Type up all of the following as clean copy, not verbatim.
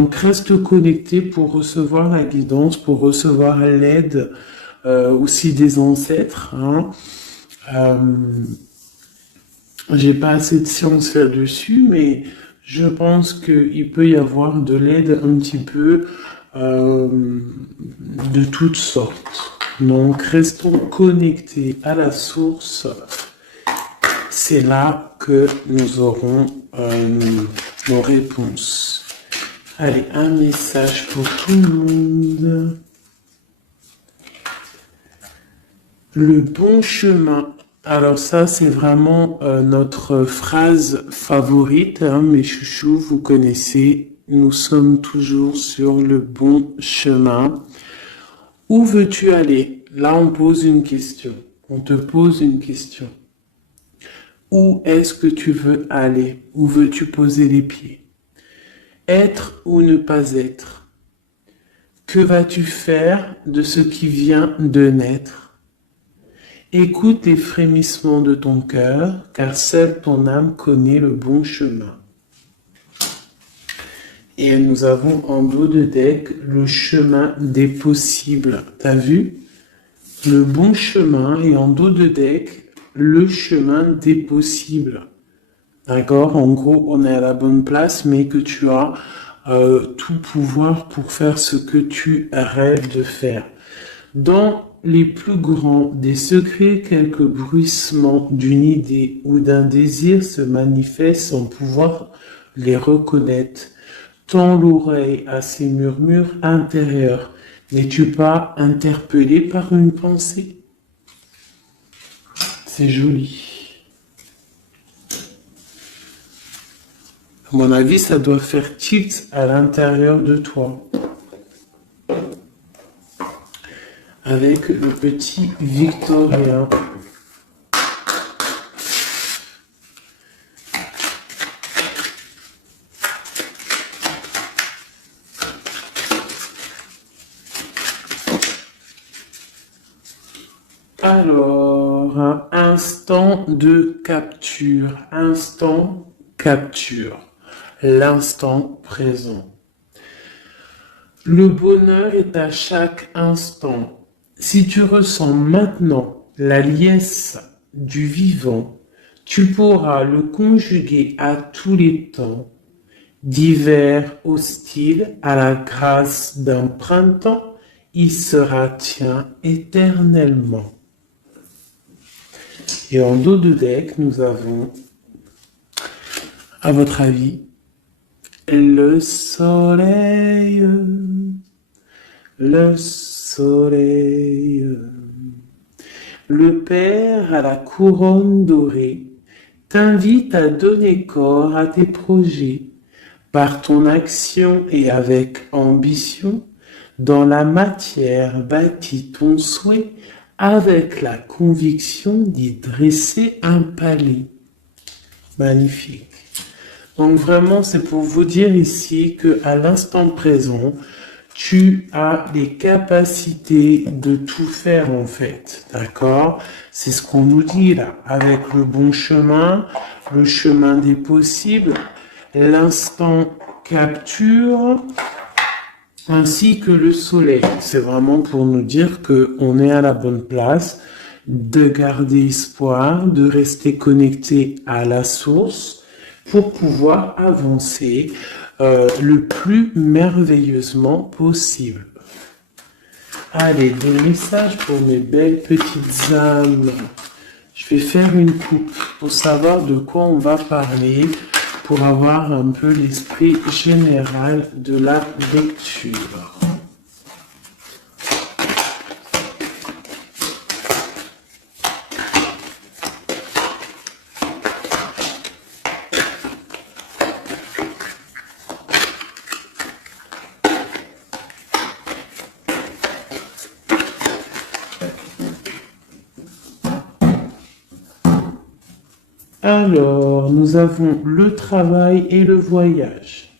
Donc reste connecté pour recevoir la guidance, pour recevoir l'aide aussi des ancêtres. Hein. J'ai pas assez de science là-dessus, mais je pense qu'il peut y avoir de l'aide un petit peu de toutes sortes. Donc restons connectés à la source. C'est là que nous aurons nos réponses. Allez, un message pour tout le monde. Le bon chemin. Alors ça, c'est vraiment notre phrase favorite, hein, mes chouchous, vous connaissez. Nous sommes toujours sur le bon chemin. Où veux-tu aller? Là, on pose une question. On te pose une question. Où est-ce que tu veux aller? Où veux-tu poser les pieds? Être ou ne pas être? Que vas-tu faire de ce qui vient de naître? Écoute les frémissements de ton cœur, car seule ton âme connaît le bon chemin. Et nous avons en dos de deck le chemin des possibles. T'as vu? Le bon chemin et en dos de deck, le chemin des possibles. D'accord? En gros, on est à la bonne place, mais que tu as tout pouvoir pour faire ce que tu rêves de faire. Dans les plus grands des secrets, quelques bruissements d'une idée ou d'un désir se manifestent sans pouvoir les reconnaître. Tends l'oreille à ces murmures intérieurs. N'es-tu pas interpellé par une pensée? C'est joli. À mon avis, ça doit faire tilt à l'intérieur de toi. Avec le petit Victorien. Alors, un instant de capture. Instant capture. L'instant présent. Le bonheur est à chaque instant. Si tu ressens maintenant la liesse du vivant, tu pourras le conjuguer à tous les temps, d'hiver hostile à la grâce d'un printemps, il sera tien éternellement. Et en dos de deck, nous avons, à votre avis, le soleil, le soleil, le Père à la couronne dorée t'invite à donner corps à tes projets par ton action et avec ambition. Dans la matière bâtis ton souhait avec la conviction d'y dresser un palais. Magnifique. Donc vraiment, c'est pour vous dire ici qu'à l'instant présent, tu as les capacités de tout faire en fait, d'accord? C'est ce qu'on nous dit là, avec le bon chemin, le chemin des possibles, l'instant capture, ainsi que le soleil. C'est vraiment pour nous dire qu'on est à la bonne place, de garder espoir, de rester connecté à la source, pour pouvoir avancer le plus merveilleusement possible. Allez, des messages pour mes belles petites âmes. Je vais faire une coupe pour savoir de quoi on va parler, pour avoir un peu l'esprit général de la lecture. Alors, nous avons le travail et le voyage.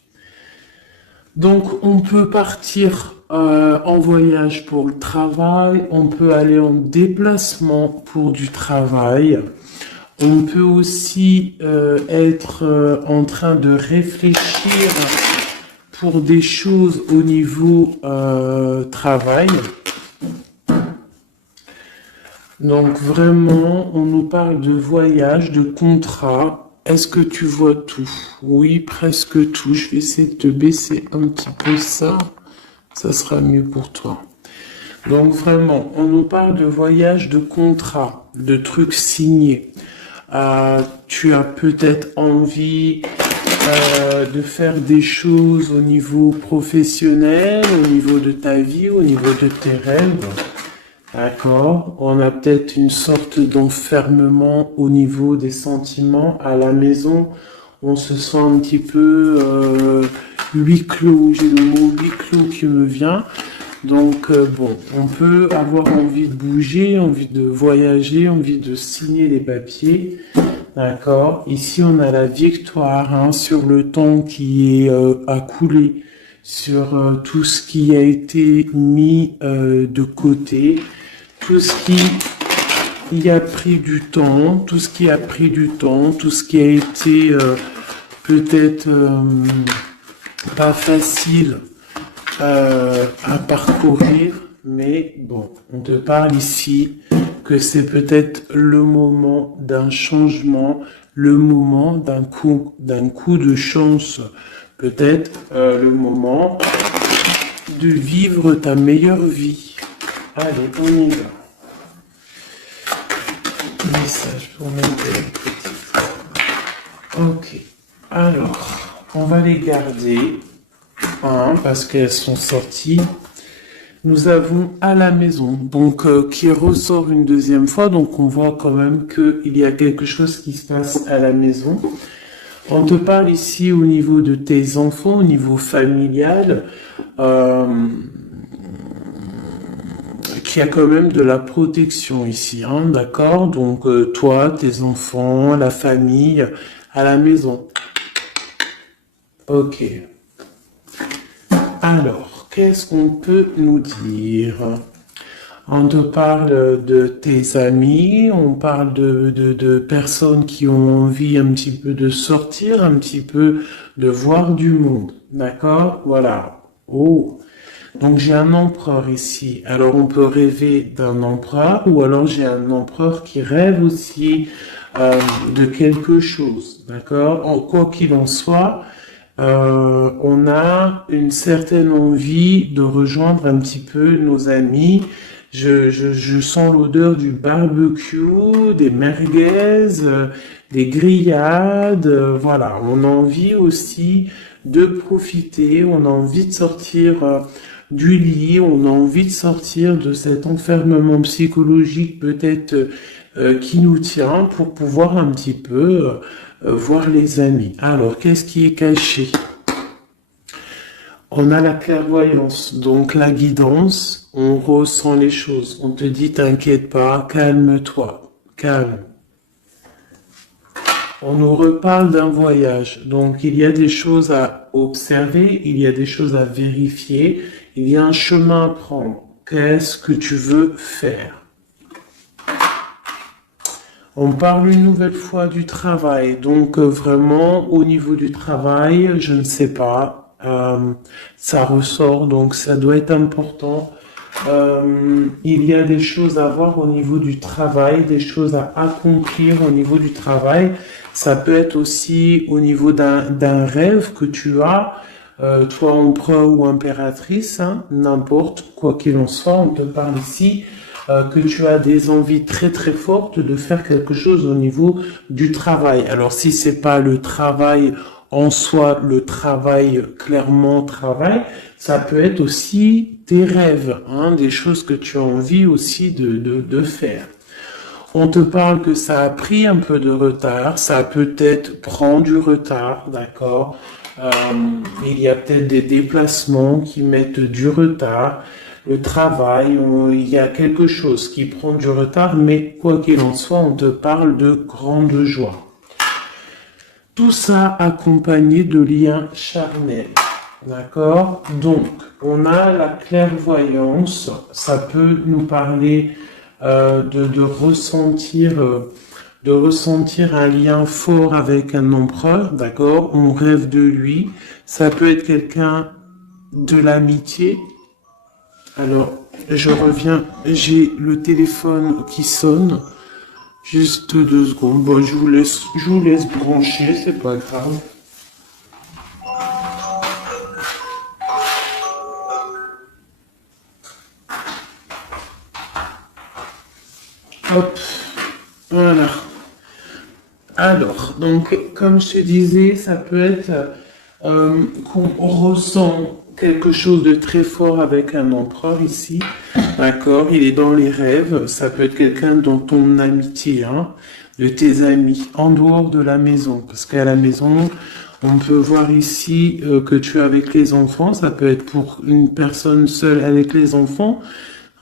Donc, on peut partir en voyage pour le travail, on peut aller en déplacement pour du travail, on peut aussi être en train de réfléchir pour des choses au niveau travail. Donc vraiment, on nous parle de voyage, de contrat. Est-ce que tu vois tout? Oui, presque tout. Je vais essayer de te baisser un petit peu ça. Ça sera mieux pour toi. Donc vraiment, on nous parle de voyage, de contrat, de trucs signés. Tu as peut-être envie de faire des choses au niveau professionnel, au niveau de ta vie, au niveau de tes rêves. D'accord. On a peut-être une sorte d'enfermement au niveau des sentiments à la maison. On se sent un petit peu huis clos. J'ai le mot huis clos qui me vient. Donc bon, on peut avoir envie de bouger, envie de voyager, envie de signer les papiers. D'accord. Ici, on a la victoire hein, sur le temps qui est à couler, sur tout ce qui a été mis de côté. Tout ce qui a pris du temps, tout ce qui a pris du temps, tout ce qui a été peut-être pas facile à parcourir, mais bon, on te parle ici que c'est peut-être le moment d'un changement, le moment d'un coup de chance, peut-être le moment de vivre ta meilleure vie. Allez, on y va. Message pour mes petites. Ok. Alors, on va les garder hein, parce qu'elles sont sorties. Nous avons à la maison, donc qui ressort une deuxième fois. Donc on voit quand même qu'il y a quelque chose qui se passe à la maison. On te parle ici au niveau de tes enfants, au niveau familial. Qu'il y a quand même de la protection ici, hein, d'accord? Donc toi, tes enfants, la famille, à la maison. Ok. Alors, qu'est-ce qu'on peut nous dire? On te parle de tes amis, on parle de personnes qui ont envie un petit peu de sortir, un petit peu de voir du monde, d'accord? Voilà. Oh. Donc j'ai un empereur ici. Alors on peut rêver d'un empereur ou alors j'ai un empereur qui rêve aussi de quelque chose. D'accord? Quoi qu'il en soit, on a une certaine envie de rejoindre un petit peu nos amis. Je sens l'odeur du barbecue, des merguez, des grillades. Voilà, on a envie aussi de profiter, on a envie de sortir du lit, on a envie de sortir de cet enfermement psychologique peut-être qui nous tient pour pouvoir un petit peu voir les amis. Alors, qu'est-ce qui est caché? On a la clairvoyance, donc la guidance, on ressent les choses. On te dit, t'inquiète pas, calme-toi, calme. On nous reparle d'un voyage, donc il y a des choses à observer, il y a des choses à vérifier, il y a un chemin à prendre. Qu'est-ce que tu veux faire? On parle une nouvelle fois du travail, donc vraiment au niveau du travail, je ne sais pas, ça ressort, donc ça doit être important. Il y a des choses à voir au niveau du travail, des choses à accomplir au niveau du travail. Ça peut être aussi au niveau d'un rêve que tu as, toi empereur ou impératrice, hein, n'importe quoi qu'il en soit, on te parle ici que tu as des envies très très fortes de faire quelque chose au niveau du travail. Alors si c'est pas le travail en soi, le travail clairement travail, ça peut être aussi tes rêves, hein, des choses que tu as envie aussi de faire. On te parle que ça a pris un peu de retard, ça peut-être prend du retard, d'accord. Il y a peut-être des déplacements qui mettent du retard. Le travail, il y a quelque chose qui prend du retard, mais quoi qu'il en soit, on te parle de grande joie. Tout ça accompagné de liens charnels. D'accord? Donc, on a la clairvoyance. Ça peut nous parler de ressentir un lien fort avec un empereur. D'accord? On rêve de lui. Ça peut être quelqu'un de l'amitié. Alors, je reviens, j'ai le téléphone qui sonne. Juste 2 secondes. Bon, je vous laisse brancher, c'est pas grave. Hop, voilà. Alors, donc, comme je te disais, ça peut être qu'on ressent quelque chose de très fort avec un empereur ici, d'accord? Il est dans les rêves, ça peut être quelqu'un dans ton amitié, hein, de tes amis, en dehors de la maison, parce qu'à la maison, on peut voir ici que tu es avec les enfants, ça peut être pour une personne seule avec les enfants,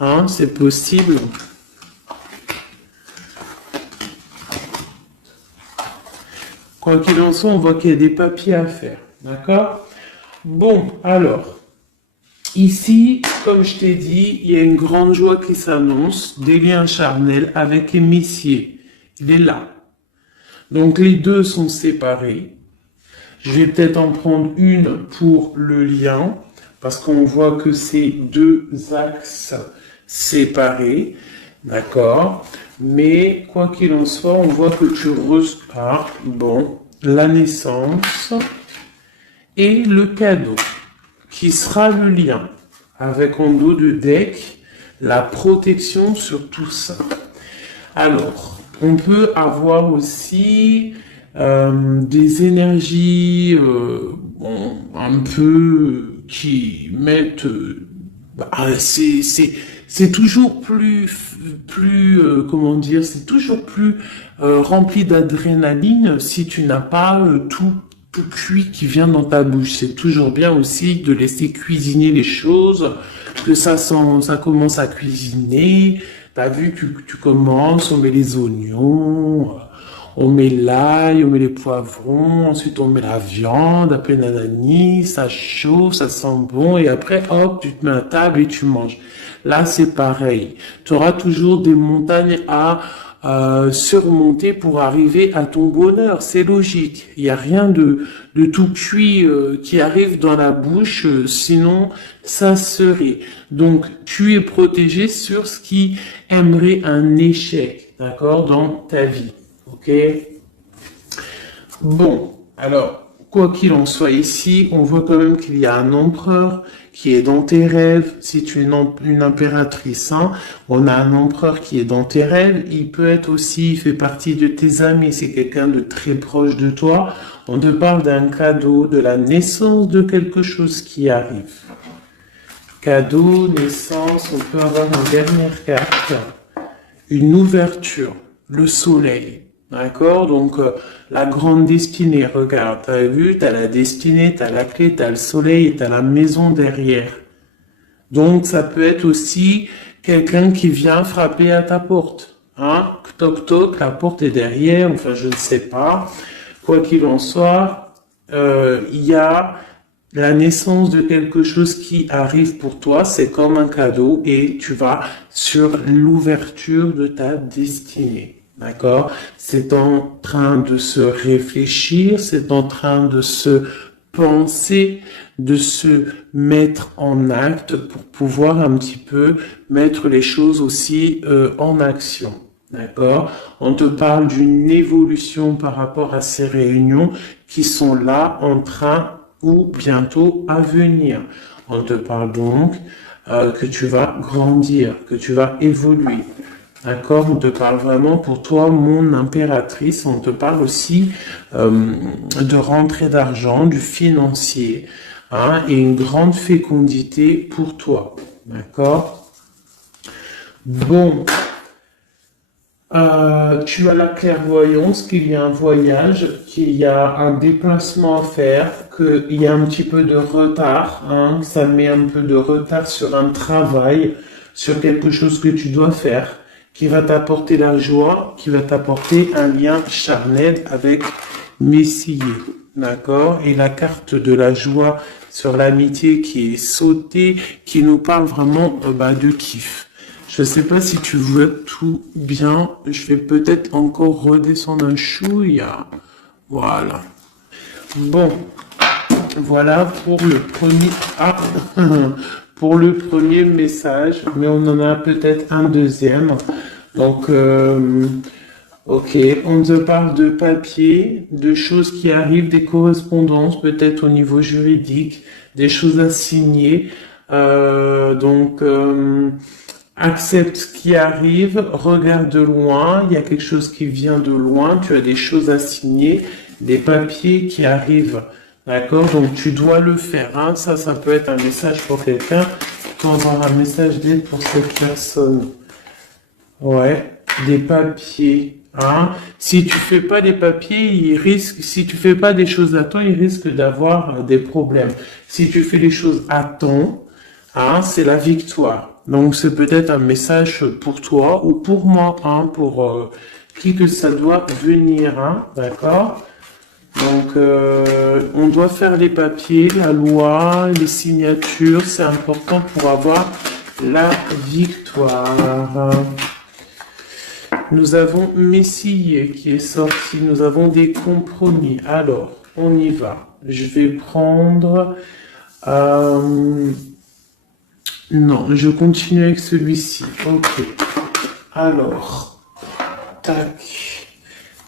hein, c'est possible. Quoi qu'il en soit, on voit qu'il y a des papiers à faire, d'accord? Bon, alors, ici, comme je t'ai dit, il y a une grande joie qui s'annonce, des liens charnels avec Messier. Il est là. Donc, les deux sont séparés. Je vais peut-être en prendre une pour le lien, parce qu'on voit que c'est 2 axes séparés, d'accord? Mais, quoi qu'il en soit, on voit que tu repars, bon, la naissance et le cadeau, qui sera le lien, avec en dos de deck, la protection sur tout ça. Alors, on peut avoir aussi des énergies bon, un peu qui mettent... c'est toujours comment dire, c'est toujours plus rempli d'adrénaline si tu n'as pas tout cuit qui vient dans ta bouche. C'est toujours bien aussi de laisser cuisiner les choses, que ça commence à cuisiner. T'as vu, tu commences, on met les oignons, on met l'ail, on met les poivrons, ensuite on met la viande, après nanani, ça chauffe, ça sent bon, et après, hop, tu te mets à table et tu manges. Là, c'est pareil. Tu auras toujours des montagnes à surmonter pour arriver à ton bonheur. C'est logique. Il n'y a rien de tout cuit qui arrive dans la bouche, sinon ça serait. Donc, tu es protégé sur ce qui aimerait un échec, d'accord, dans ta vie. Ok? Bon, alors, quoi qu'il en soit ici, on voit quand même qu'il y a un empereur qui est dans tes rêves. Si tu es une impératrice, hein, on a un empereur qui est dans tes rêves. Il peut être aussi, il fait partie de tes amis. C'est quelqu'un de très proche de toi. On te parle d'un cadeau, de la naissance de quelque chose qui arrive. Cadeau, naissance, on peut avoir une dernière carte. Une ouverture, le soleil. D'accord? Donc, la grande destinée, regarde, t'as vu, t'as la destinée, t'as la clé, t'as le soleil et t'as la maison derrière. Donc, ça peut être aussi quelqu'un qui vient frapper à ta porte. Hein? Toc toc, la porte est derrière, enfin, je ne sais pas. Quoi qu'il en soit, il y a la naissance de quelque chose qui arrive pour toi, c'est comme un cadeau et tu vas sur l'ouverture de ta destinée. D'accord? C'est en train de se réfléchir, c'est en train de se penser, de se mettre en acte pour pouvoir un petit peu mettre les choses aussi en action. D'accord? On te parle d'une évolution par rapport à ces réunions qui sont là en train ou bientôt à venir. On te parle donc que tu vas grandir, que tu vas évoluer. D'accord? On te parle vraiment pour toi, mon impératrice. On te parle aussi de rentrée d'argent, du financier, hein, et une grande fécondité pour toi. D'accord? Bon. Tu as la clairvoyance qu'il y a un voyage, qu'il y a un déplacement à faire, qu'il y a un petit peu de retard, hein, ça met un peu de retard sur un travail, sur quelque chose que tu dois faire, qui va t'apporter la joie, qui va t'apporter un lien charnel avec Messier, d'accord? Et la carte de la joie sur l'amitié qui est sautée, qui nous parle vraiment de kiff. Je sais pas si tu vois tout bien. Je vais peut-être encore redescendre un chouïa. Voilà. Bon. Voilà pour le premier, pour le premier message, mais on en a peut-être un deuxième. Donc, ok, on te parle de papier, de choses qui arrivent, des correspondances, peut-être au niveau juridique, des choses à signer. Accepte ce qui arrive, regarde de loin, il y a quelque chose qui vient de loin, tu as des choses à signer, des papiers qui arrivent. D'accord? Donc tu dois le faire. Hein. Ça peut être un message pour quelqu'un. Tu auras un message d'aide pour cette personne. Ouais, des papiers. Hein. Si tu fais pas des papiers, si tu fais pas des choses à temps, il risque d'avoir des problèmes. Si tu fais les choses à temps, hein, c'est la victoire. Donc c'est peut-être un message pour toi ou pour moi, hein, pour qui que ça doit venir, hein, d'accord? Donc on doit faire les papiers, la loi, les signatures, c'est important pour avoir la victoire. Nous avons Messie qui est sorti, nous avons des compromis. Alors, on y va. Je vais prendre... Non, je continue avec celui-ci. Ok. Alors, tac.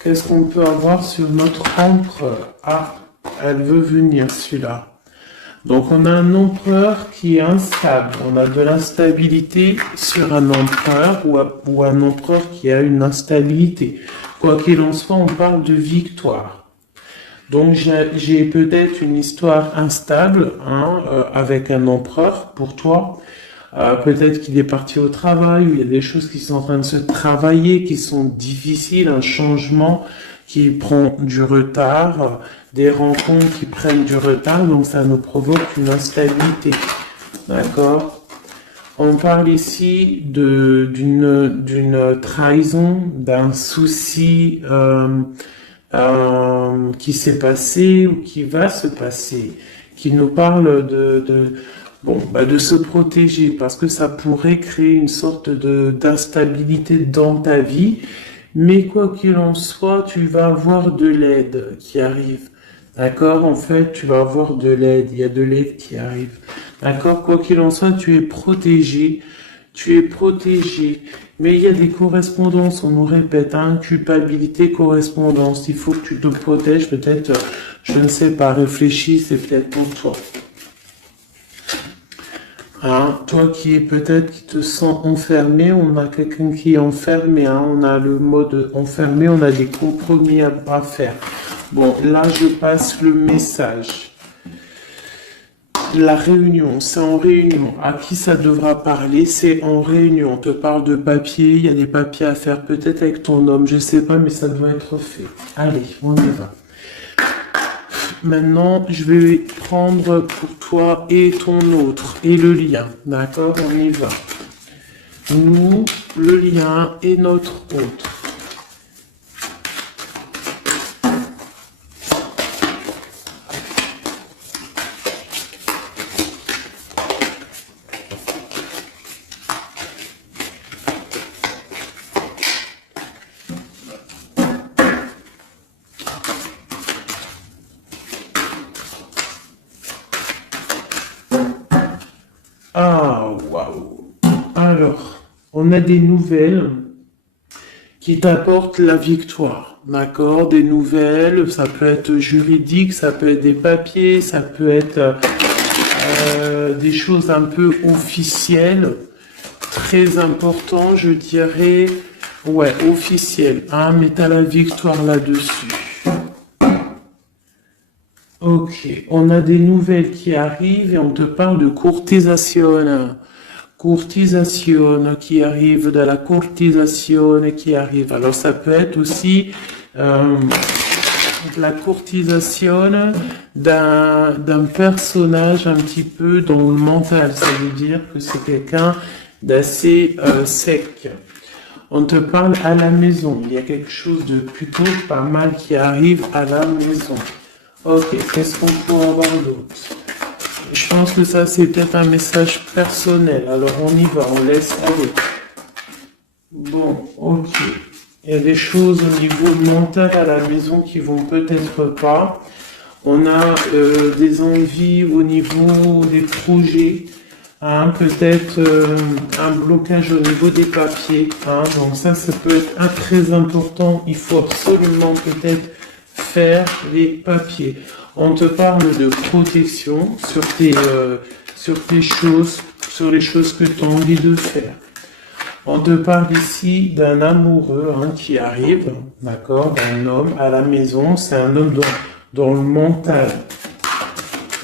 Qu'est-ce qu'on peut avoir sur notre empereur? Ah, elle veut venir, celui-là. Donc, on a un empereur qui est instable. On a de l'instabilité sur un empereur ou un empereur qui a une instabilité. Quoi qu'il en soit, on parle de victoire. Donc, j'ai peut-être une histoire instable avec un empereur pour toi. Peut-être qu'il est parti au travail, ou il y a des choses qui sont en train de se travailler, qui sont difficiles, un changement qui prend du retard, des rencontres qui prennent du retard, donc ça nous provoque une instabilité. D'accord? On parle ici d'une trahison, d'un souci qui s'est passé ou qui va se passer, qui nous parle de se protéger, parce que ça pourrait créer une sorte d'instabilité dans ta vie, mais quoi qu'il en soit, tu vas avoir de l'aide qui arrive. D'accord? En fait, tu vas avoir de l'aide, il y a de l'aide qui arrive. D'accord? Quoi qu'il en soit, tu es protégé. Tu es protégé. Mais il y a des correspondances, on nous répète, hein, culpabilité, correspondance. Il faut que tu te protèges, peut-être, je ne sais pas, réfléchis, c'est peut-être pour toi. Hein, toi qui te sens enfermé, on a quelqu'un qui est enfermé, hein, on a le mode enfermé, on a des compromis à faire. Bon, là je passe le message. La réunion, c'est en réunion. À qui ça devra parler? C'est en réunion. On te parle de papier, il y a des papiers à faire, peut-être avec ton homme, je sais pas, mais ça doit être fait. Allez, on y va. Maintenant, je vais prendre pour toi et ton autre, et le lien. D'accord? On y va. Nous, le lien et notre autre. Ah, waouh. Alors, on a des nouvelles qui t'apportent la victoire, d'accord? Des nouvelles, ça peut être juridique, ça peut être des papiers, ça peut être des choses un peu officielles, très important, je dirais, ouais, officielles, hein, mais t'as la victoire là-dessus. Ok, on a des nouvelles qui arrivent et on te parle de courtisation. Courtisation qui arrive, de la courtisation qui arrive. Alors ça peut être aussi la courtisation d'un personnage un petit peu dans le mental. Ça veut dire que c'est quelqu'un d'assez sec. On te parle à la maison. Il y a quelque chose de plutôt pas mal qui arrive à la maison. Ok, qu'est-ce qu'on peut avoir d'autre? Je pense que ça, c'est peut-être un message personnel. Alors, on y va, on laisse aller. Bon, ok. Il y a des choses au niveau mental à la maison qui vont peut-être pas. On a des envies au niveau des projets, hein, peut-être un blocage au niveau des papiers. Hein, donc ça peut être très important. Il faut absolument peut-être faire les papiers. On te parle de protection sur tes choses, sur les choses que tu as envie de faire. On te parle ici d'un amoureux qui arrive, d'accord, d'un homme à la maison. C'est un homme dans le mental,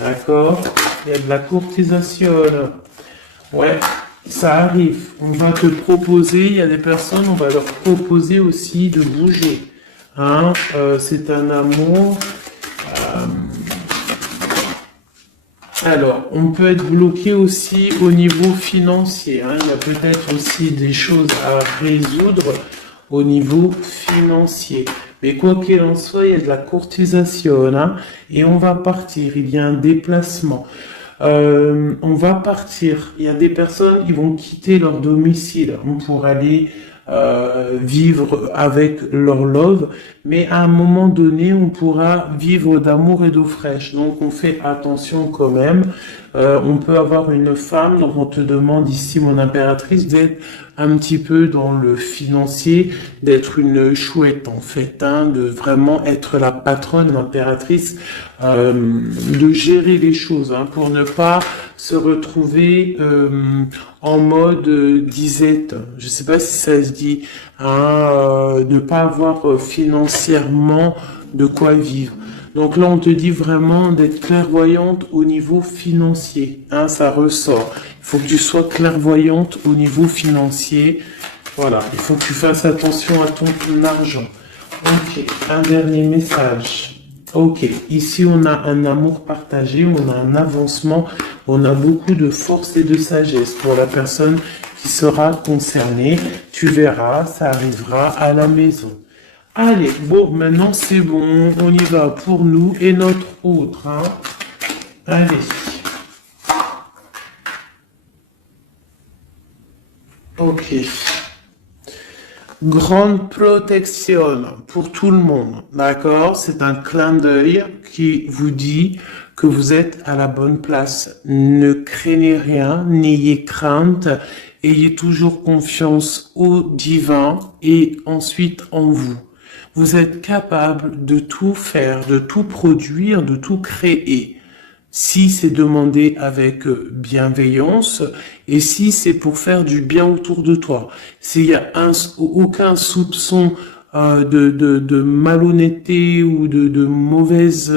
d'accord. Il y a de la courtisation. Ouais, ça arrive. On va te proposer, il y a des personnes, on va leur proposer aussi de bouger. Hein, c'est un amour. Alors, on peut être bloqué aussi au niveau financier. Hein. Il y a peut-être aussi des choses à résoudre au niveau financier. Mais quoi qu'il en soit, il y a de la courtisation. Hein, et on va partir. Il y a un déplacement. On va partir. Il y a des personnes qui vont quitter leur domicile pour aller vivre avec leur love, mais à un moment donné, on pourra vivre d'amour et d'eau fraîche. Donc, on fait attention quand même. On peut avoir une femme, donc on te demande ici, mon impératrice, d'être un petit peu dans le financier, d'être une chouette en fait, hein, de vraiment être la patronne, l'impératrice, de gérer les choses, hein, pour ne pas se retrouver en mode disette. Je sais pas si ça se dit, hein, ne pas avoir financièrement de quoi vivre. Donc là, on te dit vraiment d'être clairvoyante au niveau financier. Hein, ça ressort. Il faut que tu sois clairvoyante au niveau financier. Voilà, il faut que tu fasses attention à ton argent. Ok, un dernier message. Ok, ici on a un amour partagé, on a un avancement, on a beaucoup de force et de sagesse pour la personne qui sera concernée. Tu verras, ça arrivera à la maison. Allez, bon, maintenant c'est bon, on y va pour nous et notre autre. Hein. Allez. Ok. Grande protection pour tout le monde, d'accord? C'est un clin d'œil qui vous dit que vous êtes à la bonne place. Ne craignez rien, n'ayez crainte, ayez toujours confiance au divin et ensuite en vous. Vous êtes capable de tout faire, de tout produire, de tout créer. Si c'est demandé avec bienveillance et si c'est pour faire du bien autour de toi. S'il y a aucun soupçon de malhonnêteté ou de mauvaise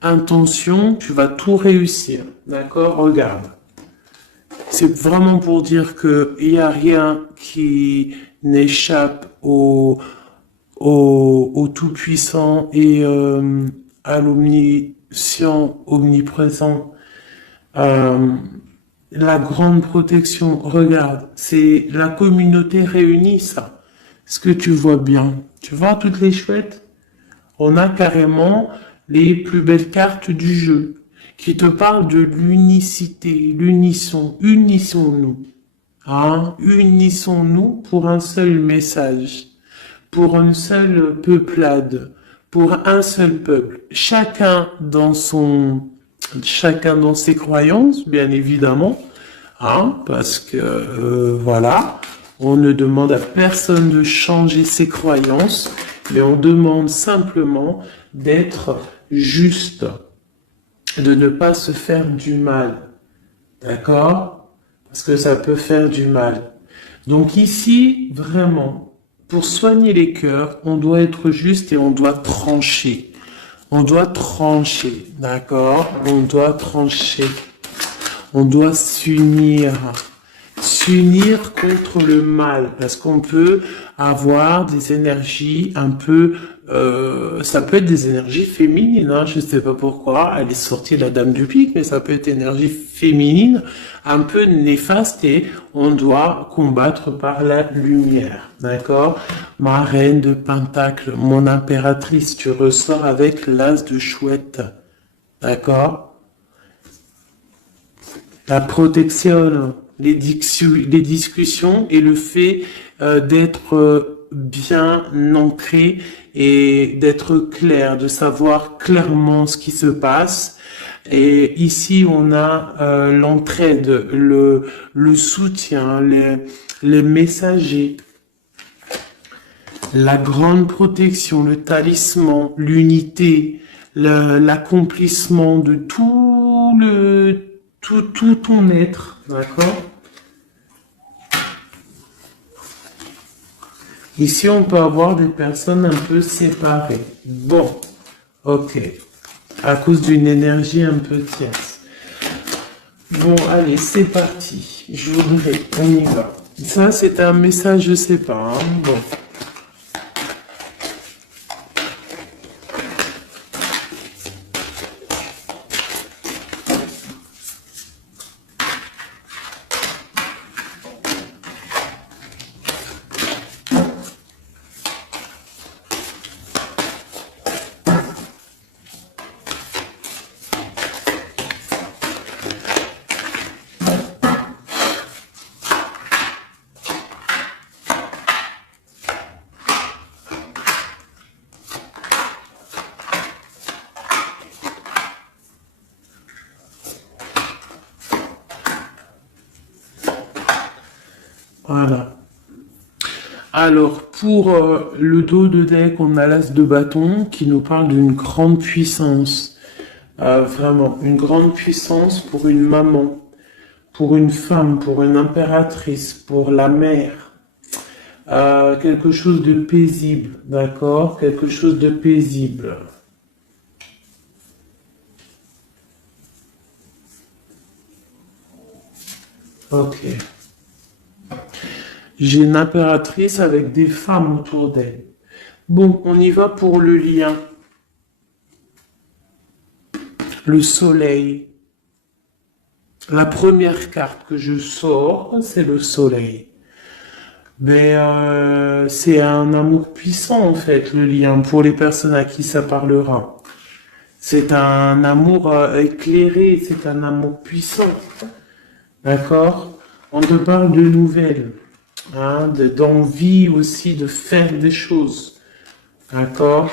intention, tu vas tout réussir. D'accord? Regarde. C'est vraiment pour dire que il n'y a rien qui n'échappe au Tout-Puissant et à l'omniscient, omniprésent. La grande protection, regarde, c'est la communauté réunie, ça. Est-ce que tu vois bien? Tu vois toutes les chouettes? On a carrément les plus belles cartes du jeu qui te parlent de l'unicité, l'unisson, unissons-nous. Hein? Unissons-nous pour un seul message, pour une seule peuplade, pour un seul peuple. Chacun dans ses croyances, bien évidemment, hein, parce que voilà, on ne demande à personne de changer ses croyances, mais on demande simplement d'être juste, de ne pas se faire du mal, d'accord? Parce que ça peut faire du mal. Donc ici, vraiment, pour soigner les cœurs, on doit être juste et on doit trancher. On doit trancher, d'accord? On doit trancher. On doit s'unir. S'unir contre le mal. Parce qu'on peut avoir des énergies un peu... ça peut être des énergies féminines, hein, je ne sais pas pourquoi. Elle est sortie la dame du pique, mais ça peut être énergie féminine, un peu néfaste, et on doit combattre par la lumière. D'accord? Ma reine de Pentacle, mon impératrice, tu ressors avec l'as de chouette. D'accord? La protection, les discussions et le fait d'être bien ancré et d'être clair, de savoir clairement ce qui se passe. Et ici, on a l'entraide, le soutien, les messagers, la grande protection, le talisman, l'unité, l'accomplissement de tout ton être, d'accord? Ici, on peut avoir des personnes un peu séparées. Bon, ok. À cause d'une énergie un peu tierce. Bon, allez, c'est parti. Je voudrais, on y va. Ça, c'est un message, je sais pas. Hein. Bon. Voilà. Alors, pour le dos de deck, on a l'as de bâton qui nous parle d'une grande puissance. Vraiment, une grande puissance pour une maman, pour une femme, pour une impératrice, pour la mère. Quelque chose de paisible, d'accord? Quelque chose de paisible. Ok. J'ai une impératrice avec des femmes autour d'elle. Bon, on y va pour le lien. Le soleil. La première carte que je sors, c'est le soleil. Mais c'est un amour puissant en fait, le lien, pour les personnes à qui ça parlera. C'est un amour éclairé, c'est un amour puissant. D'accord? On te parle de nouvelles, hein, d'envie aussi de faire des choses. D'accord?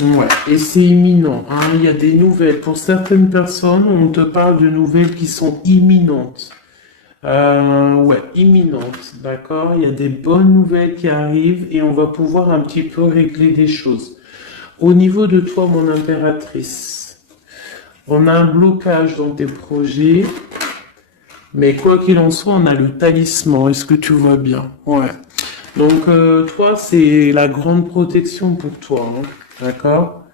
Ouais, et c'est imminent, hein. Il y a des nouvelles. Pour certaines personnes, on te parle de nouvelles qui sont imminentes. Ouais, imminentes, d'accord? Il y a des bonnes nouvelles qui arrivent et on va pouvoir un petit peu régler des choses. Au niveau de toi, mon impératrice, on a un blocage dans tes projets, mais quoi qu'il en soit, on a le talisman. Est-ce que tu vois bien? Ouais. Donc, toi, c'est la grande protection pour toi, hein. D'accord?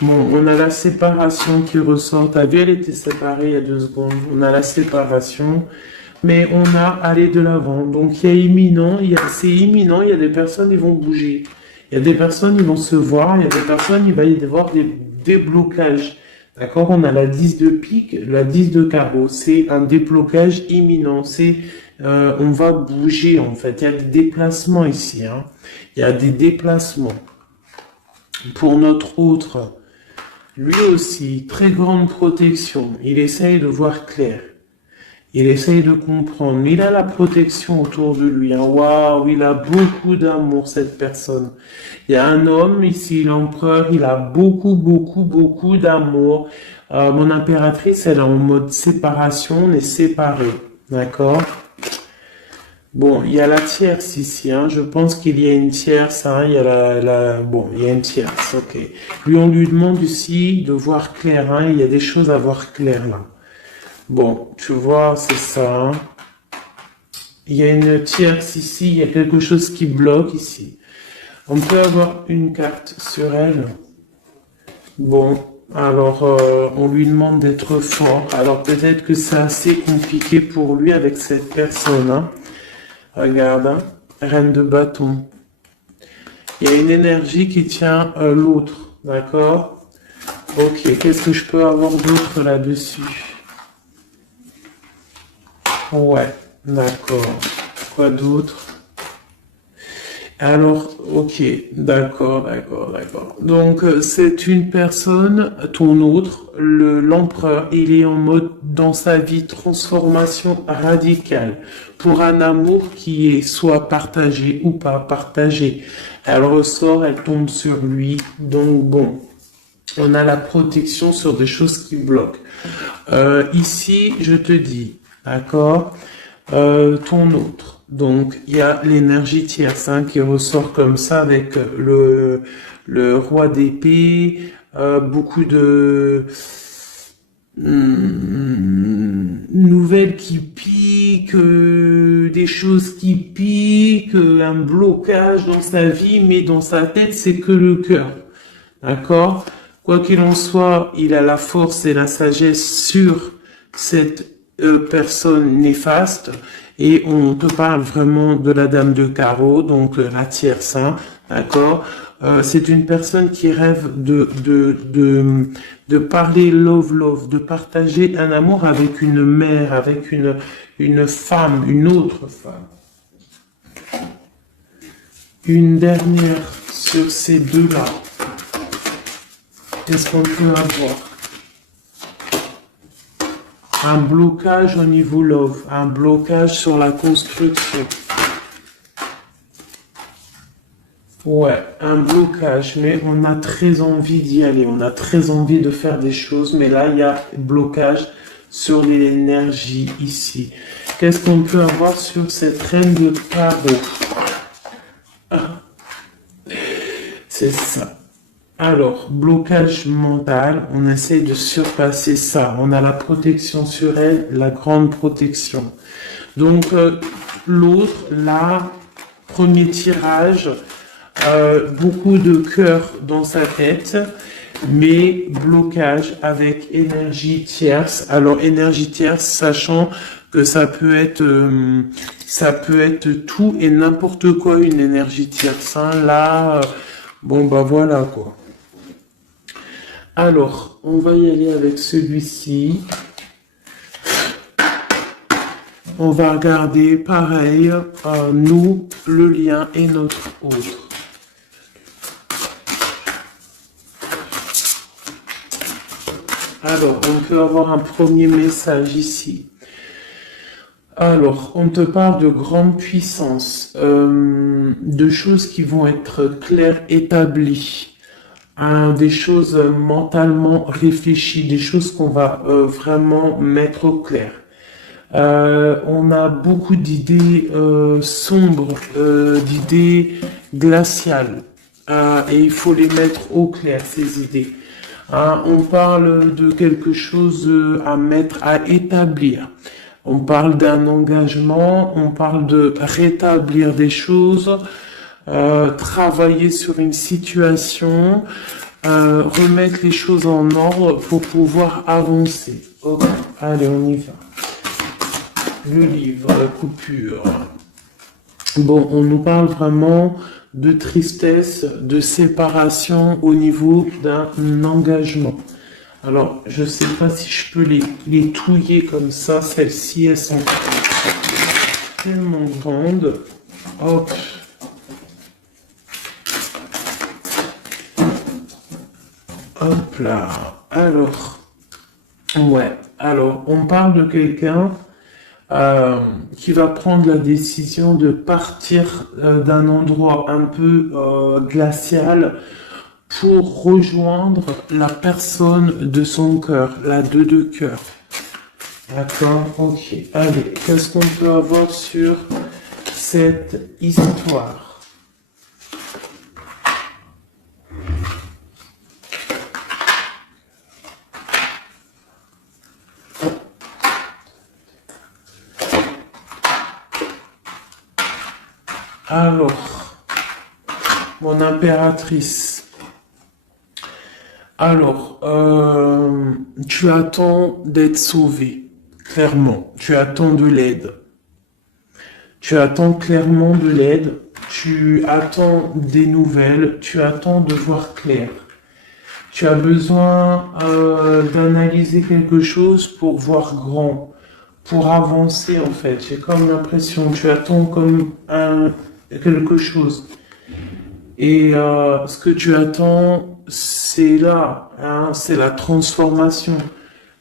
Bon, on a la séparation qui ressort. T'as vu, elle était séparée il y a 2 secondes. On a la séparation, mais on a aller de l'avant. Donc, il y a imminent, c'est imminent. Il y a des personnes, ils vont bouger. Il y a des personnes, ils vont se voir. Il y a des personnes, il va y avoir des déblocages. D'accord? On a la 10 de pique, la 10 de carreau. C'est un déblocage imminent. On va bouger, en fait. Il y a des déplacements ici, hein. Il y a des déplacements. Pour notre autre, lui aussi, très grande protection. Il essaye de voir clair. Il essaye de comprendre. Mais il a la protection autour de lui, hein. Waouh, il a beaucoup d'amour, cette personne. Il y a un homme ici, l'empereur, il a beaucoup, beaucoup, beaucoup d'amour. Mon impératrice, elle est en mode séparation, on est séparés. D'accord? Bon, il y a la tierce ici, hein. Je pense qu'il y a une tierce, hein. Il y a bon, il y a une tierce, ok. Lui, on lui demande ici de voir clair, hein. Il y a des choses à voir clair, là. Bon, tu vois, c'est ça, hein. Il y a une tierce ici, il y a quelque chose qui bloque ici. On peut avoir une carte sur elle. Bon, alors, on lui demande d'être fort. Alors, peut-être que c'est assez compliqué pour lui avec cette personne, hein. Regarde, hein. Reine de bâton. Il y a une énergie qui tient l'autre, d'accord? Ok, qu'est-ce que je peux avoir d'autre là-dessus? Ouais, d'accord. Quoi d'autre? Alors, ok, d'accord. Donc, c'est une personne, ton autre, l'empereur, il est en mode, dans sa vie, transformation radicale pour un amour qui est soit partagé ou pas partagé. Elle ressort, elle tombe sur lui, donc bon. On a la protection sur des choses qui bloquent. Ici, je te dis, d'accord, ton autre. Donc, il y a l'énergie tierce qui ressort comme ça avec le roi d'épée, beaucoup de nouvelles qui piquent, des choses qui piquent, un blocage dans sa vie, mais dans sa tête, c'est que le cœur. D'accord? Quoi qu'il en soit, il a la force et la sagesse sur cette personne néfaste et on te parle vraiment de la dame de carreau, donc la tierce, d'accord? C'est une personne qui rêve de parler love, de partager un amour avec une mère, avec une femme, une autre femme. Une dernière sur ces deux-là. Qu'est-ce qu'on peut avoir? Un blocage au niveau love, un blocage sur la construction. Ouais, un blocage, mais on a très envie d'y aller, on a très envie de faire des choses, mais là, il y a blocage sur l'énergie ici. Qu'est-ce qu'on peut avoir sur cette reine de carreau? C'est ça. Alors, blocage mental, on essaie de surpasser ça. On a la protection sur elle, la grande protection. Donc, l'autre, là, premier tirage, beaucoup de cœur dans sa tête, mais blocage avec énergie tierce. Alors, énergie tierce, sachant que ça peut être tout et n'importe quoi, une énergie tierce. Là, bon, bah voilà, quoi. Alors, on va y aller avec celui-ci. On va regarder, pareil, nous, le lien et notre autre. Alors, on peut avoir un premier message ici. Alors, on te parle de grande puissance, de choses qui vont être claires, établies. Des choses mentalement réfléchies, des choses qu'on va vraiment mettre au clair. On a beaucoup d'idées sombres, d'idées glaciales, et il faut les mettre au clair, ces idées. On parle de quelque chose à mettre, à établir. On parle d'un engagement, on parle de rétablir des choses, travailler sur une situation, remettre les choses en ordre pour pouvoir avancer. Ok, allez, on y va. Le livre, la coupure. Bon, on nous parle vraiment de tristesse, de séparation au niveau d'un engagement. Alors, je sais pas si je peux les touiller comme ça. Celles-ci, elles sont tellement grandes. Hop. Hop là. Alors, ouais. Alors, on parle de quelqu'un qui va prendre la décision de partir d'un endroit un peu glacial pour rejoindre la personne de son cœur, la deux de cœur. D'accord, ok. Allez, qu'est-ce qu'on peut avoir sur cette histoire? Alors, mon impératrice. Alors, tu attends d'être sauvé, clairement. Tu attends de l'aide. Tu attends clairement de l'aide. Tu attends des nouvelles. Tu attends de voir clair. Tu as besoin d'analyser quelque chose pour voir grand, pour avancer en fait. J'ai comme l'impression, tu attends comme quelque chose. Et ce que tu attends, c'est là, hein, c'est la transformation.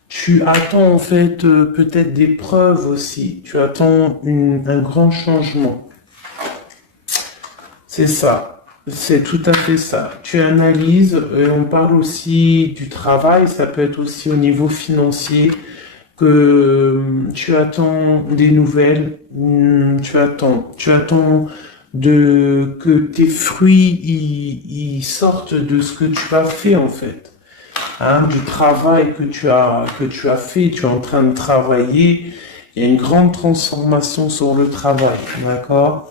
Tu attends en fait peut-être des preuves aussi. Tu attends un grand changement. C'est ça. C'est tout à fait ça. Tu analyses, et on parle aussi du travail, ça peut être aussi au niveau financier, que tu attends des nouvelles, tu attends que tes fruits ils sortent de ce que tu as fait en fait. Hein, du travail que tu as fait, tu es en train de travailler, il y a une grande transformation sur le travail, d'accord?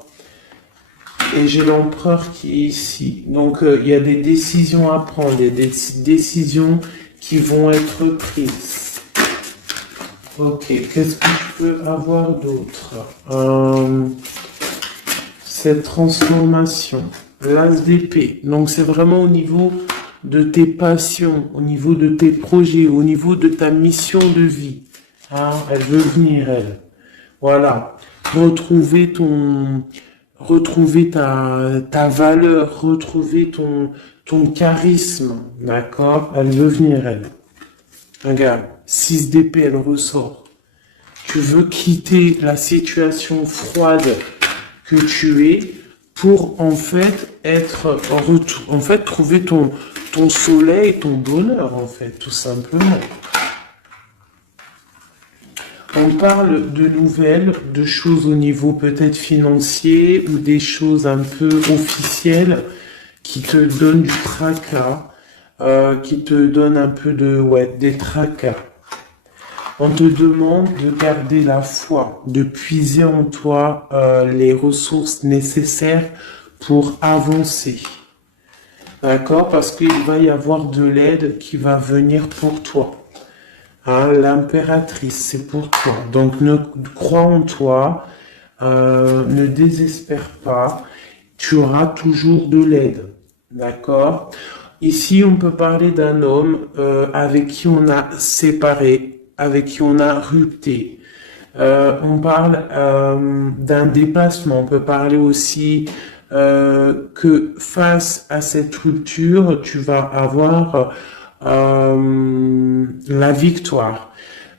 Et j'ai l'empereur qui est ici. Donc il y a des décisions à prendre, des décisions qui vont être prises. Ok, qu'est-ce que je peux avoir d'autre? Cette transformation, l'as d'épée. Donc c'est vraiment au niveau de tes passions, au niveau de tes projets, au niveau de ta mission de vie. Hein, elle veut venir, elle. Voilà. Retrouver ta valeur, retrouver ton charisme. D'accord? Elle veut venir, elle. Regarde, 6 d'épée, elle ressort. Tu veux quitter la situation froide que tu es pour en fait trouver ton soleil, ton bonheur en fait, tout simplement. On parle de nouvelles, de choses au niveau peut-être financier ou des choses un peu officielles qui te donnent du tracas, qui te donnent un peu des tracas. On te demande de garder la foi, de puiser en toi les ressources nécessaires pour avancer. D'accord? Parce qu'il va y avoir de l'aide qui va venir pour toi. Hein, l'impératrice, c'est pour toi. Donc, crois en toi, ne désespère pas. Tu auras toujours de l'aide. D'accord? Ici, on peut parler d'un homme avec qui on a séparé, avec qui on a rupté. On parle d'un déplacement. On peut parler aussi que face à cette rupture, tu vas avoir la victoire.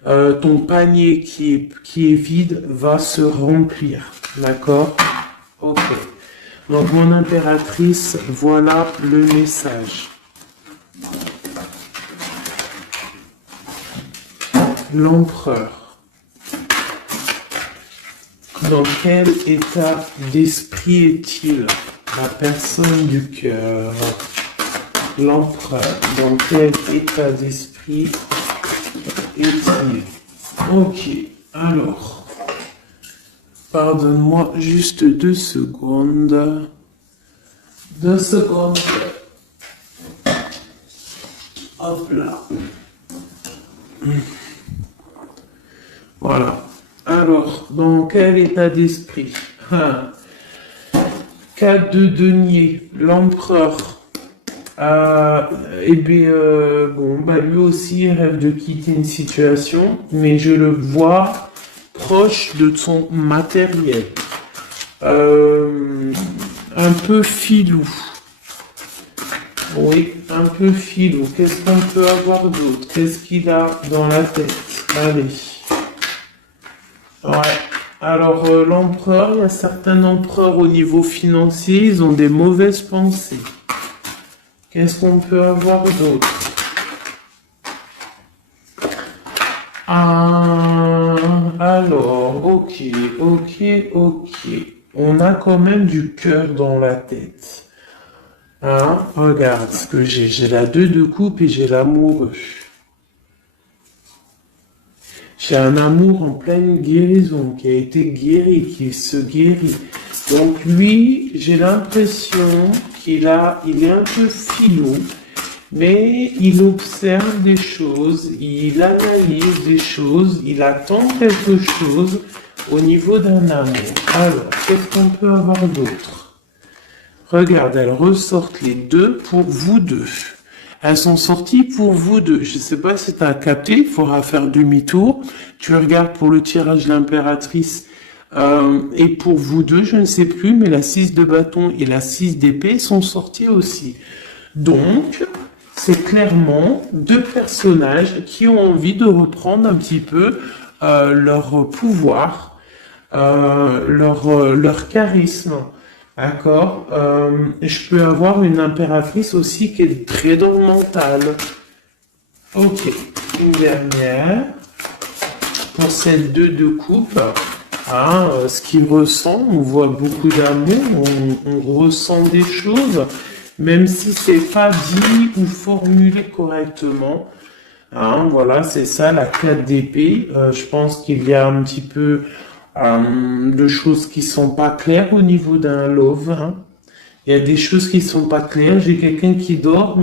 Ton panier qui est vide va se remplir. D'accord? Ok. Donc, mon impératrice, voilà le message. L'empereur. Dans quel état d'esprit est-il? La personne du cœur. L'empereur. Dans quel état d'esprit est-il? Ok. Alors. Pardonne-moi juste 2 secondes. 2 secondes. Hop là. Voilà. Alors, dans quel état d'esprit? 4 de denier, l'empereur. Lui aussi rêve de quitter une situation, mais je le vois proche de son matériel. Un peu filou. Oui, un peu filou. Qu'est-ce qu'on peut avoir d'autre? Qu'est-ce qu'il a dans la tête? Allez. Ouais. Alors, l'empereur, il y a certains empereurs au niveau financier, ils ont des mauvaises pensées. Qu'est-ce qu'on peut avoir d'autre? Alors, ok. On a quand même du cœur dans la tête. Hein? Regarde ce que j'ai. J'ai la 2 de coupe et j'ai l'amoureux. J'ai un amour en pleine guérison, qui a été guéri, qui se guérit. Donc lui, j'ai l'impression il est un peu filou, mais il observe des choses, il analyse des choses, il attend quelque chose au niveau d'un amour. Alors, qu'est-ce qu'on peut avoir d'autre? Regarde, elles ressortent les 2 pour vous deux. Elles sont sorties pour vous deux. Je ne sais pas si tu as capté, il faudra faire demi-tour. Tu regardes pour le tirage de l'impératrice Et pour vous deux, je ne sais plus, mais la 6 de bâton et la 6 d'épée sont sorties aussi. Donc, c'est clairement deux personnages qui ont envie de reprendre un petit peu leur pouvoir, leur charisme. D'accord. Je peux avoir une impératrice aussi qui est très dans le mental. Ok, une dernière. Pour cette 2 de coupe, hein, ce qu'il ressent, on voit beaucoup d'amour, on ressent des choses, même si c'est pas dit ou formulé correctement. Hein, voilà, c'est ça la 4 d'épée. Je pense qu'il y a un petit peu de choses qui sont pas claires au niveau d'un love. Hein. Il y a des choses qui sont pas claires. J'ai quelqu'un qui dort,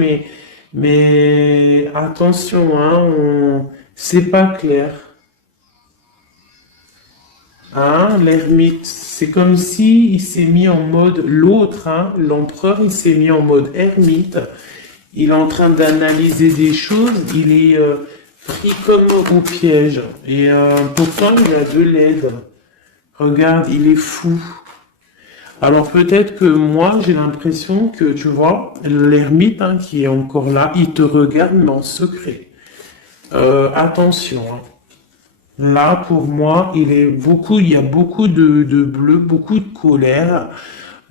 mais attention, hein, c'est pas clair. Hein, l'ermite, c'est comme si il s'est mis en mode l'autre, hein, l'empereur, il s'est mis en mode ermite. Il est en train d'analyser des choses, il est pris comme au piège. Et pourtant, il a de l'aide. Regarde, il est fou. Alors peut-être que moi, j'ai l'impression que, tu vois, l'ermite hein, qui est encore là, il te regarde, mais en secret. Attention, hein. Là, pour moi, il y a beaucoup de bleu, beaucoup de colère,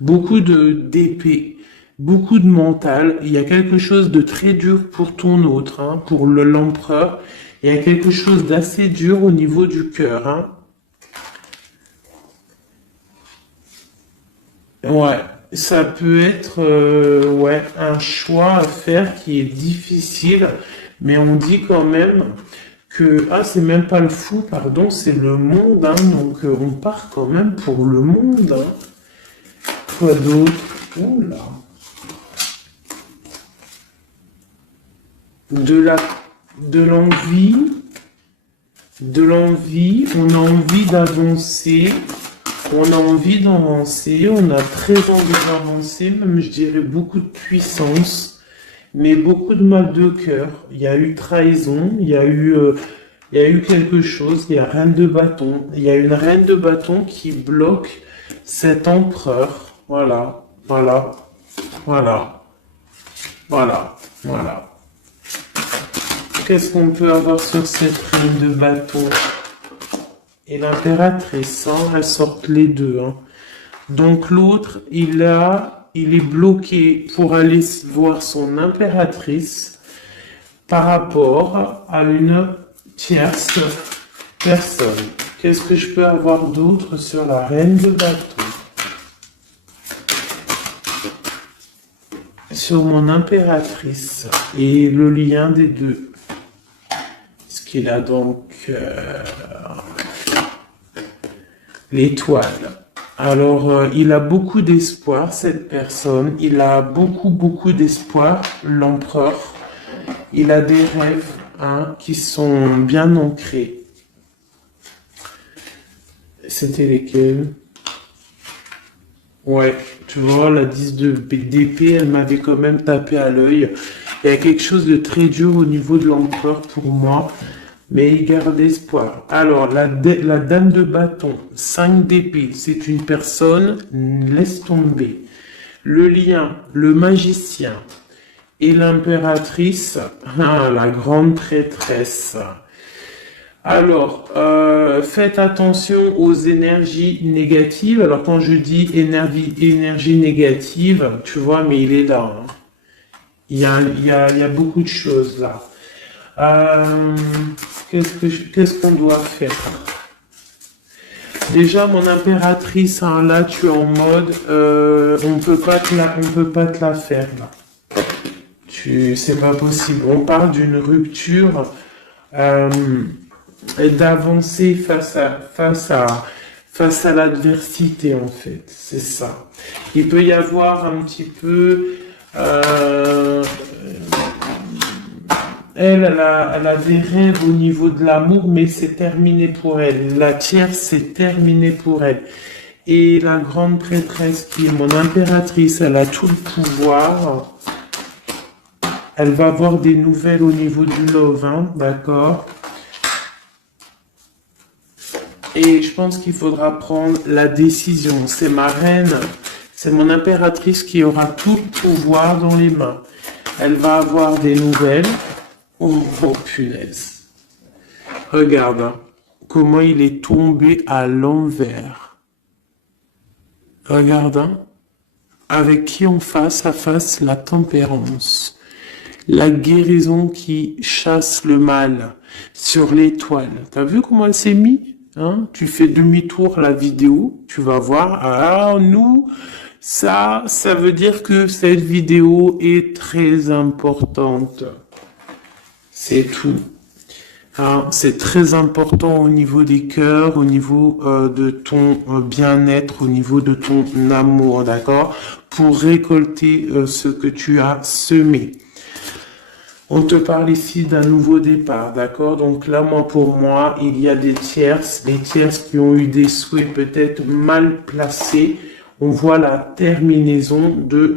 beaucoup d'épée, beaucoup de mental. Il y a quelque chose de très dur pour ton autre, hein, pour l'empereur. Il y a quelque chose d'assez dur au niveau du cœur, hein. Ouais, ça peut être ouais, un choix à faire qui est difficile, mais on dit quand même que c'est même pas le fou, pardon, c'est le monde, hein, donc on part quand même pour le monde. Hein. Quoi d'autre? Oula. De la, de l'envie, on a envie d'avancer. On a envie d'avancer, on a très envie d'avancer, même je dirais beaucoup de puissance, mais beaucoup de mal de cœur. Il y a eu trahison, il y a eu quelque chose, il y a reine de bâton. Il y a une reine de bâton qui bloque cet empereur. Voilà, voilà, voilà, voilà, voilà. Qu'est-ce qu'on peut avoir sur cette reine de bâton? Et l'impératrice, hein, elles sortent les deux. Hein. Donc l'autre, il est bloqué pour aller voir son impératrice par rapport à une tierce personne. Qu'est-ce que je peux avoir d'autre sur la reine de bâton? Sur mon impératrice et le lien des deux. Ce qu'il a donc... l'étoile. Alors, il a beaucoup d'espoir, cette personne. Il a beaucoup d'espoir, l'empereur. Il a des rêves hein, qui sont bien ancrés. C'était lesquels? Ouais, tu vois, la 10 d'épée, elle m'avait quand même tapé à l'œil. Il y a quelque chose de très dur au niveau de l'empereur pour moi. Mais il garde espoir. Alors, la dame de bâton, 5 d'épée, c'est une personne, laisse tomber. Le lion, le magicien et l'impératrice, la grande traîtresse. Alors, faites attention aux énergies négatives. Alors, quand je dis énergie négative, tu vois, mais il est là. Hein. Il y a beaucoup de choses là. Qu'est-ce qu'on doit faire? Déjà, mon impératrice, hein, là, tu es en mode, on peut pas te la faire, là. C'est pas possible. On parle d'une rupture, d'avancer face à l'adversité, en fait. C'est ça. Il peut y avoir un petit peu, elle a des rêves au niveau de l'amour, mais c'est terminé pour elle. La tierce, c'est terminé pour elle. Et la grande prêtresse, qui est mon impératrice, elle a tout le pouvoir. Elle va avoir des nouvelles au niveau du love, hein, d'accord? Et je pense qu'il faudra prendre la décision. C'est ma reine, c'est mon impératrice qui aura tout le pouvoir dans les mains. Elle va avoir des nouvelles. Oh, oh punaise. Regarde hein, comment il est tombé à l'envers. Regarde, hein, avec qui on face à face la tempérance. La guérison qui chasse le mal sur l'étoile. T'as vu comment elle s'est mise hein? Tu fais demi-tour la vidéo, tu vas voir. Ah, nous, ça veut dire que cette vidéo est très importante. C'est tout. Hein, c'est très important au niveau des cœurs, au niveau de ton bien-être, au niveau de ton amour, d'accord? Pour récolter ce que tu as semé. On te parle ici d'un nouveau départ, d'accord? Donc là, pour moi, il y a des tierces qui ont eu des souhaits peut-être mal placés. On voit la terminaison de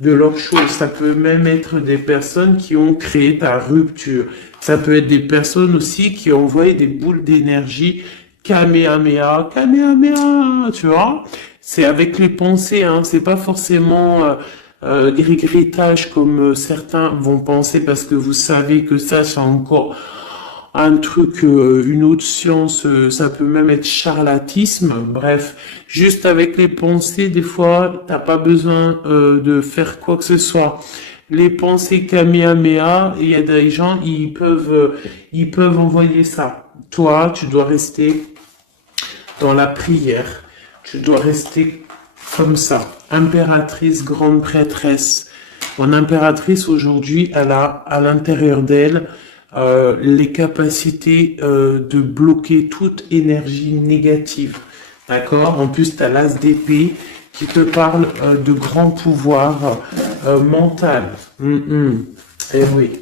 leur chose. Ça peut même être des personnes qui ont créé ta rupture. Ça peut être des personnes aussi qui ont envoyé des boules d'énergie, Kamehameha, Kamehameha, tu vois? C'est avec les pensées, hein. C'est pas forcément gris-grittage comme certains vont penser parce que vous savez que ça, c'est encore un truc, une autre science, ça peut même être charlatisme. Bref, juste avec les pensées, des fois, t'as pas besoin de faire quoi que ce soit. Les pensées Kamehameha, il y a des gens, ils peuvent envoyer ça. Toi, tu dois rester dans la prière. Tu dois rester comme ça. Impératrice, grande prêtresse. Mon impératrice, aujourd'hui, elle a à l'intérieur d'elle les capacités de bloquer toute énergie négative. D'accord? En plus, tu as l'as d'épée qui te parle de grand pouvoir mental. Eh oui.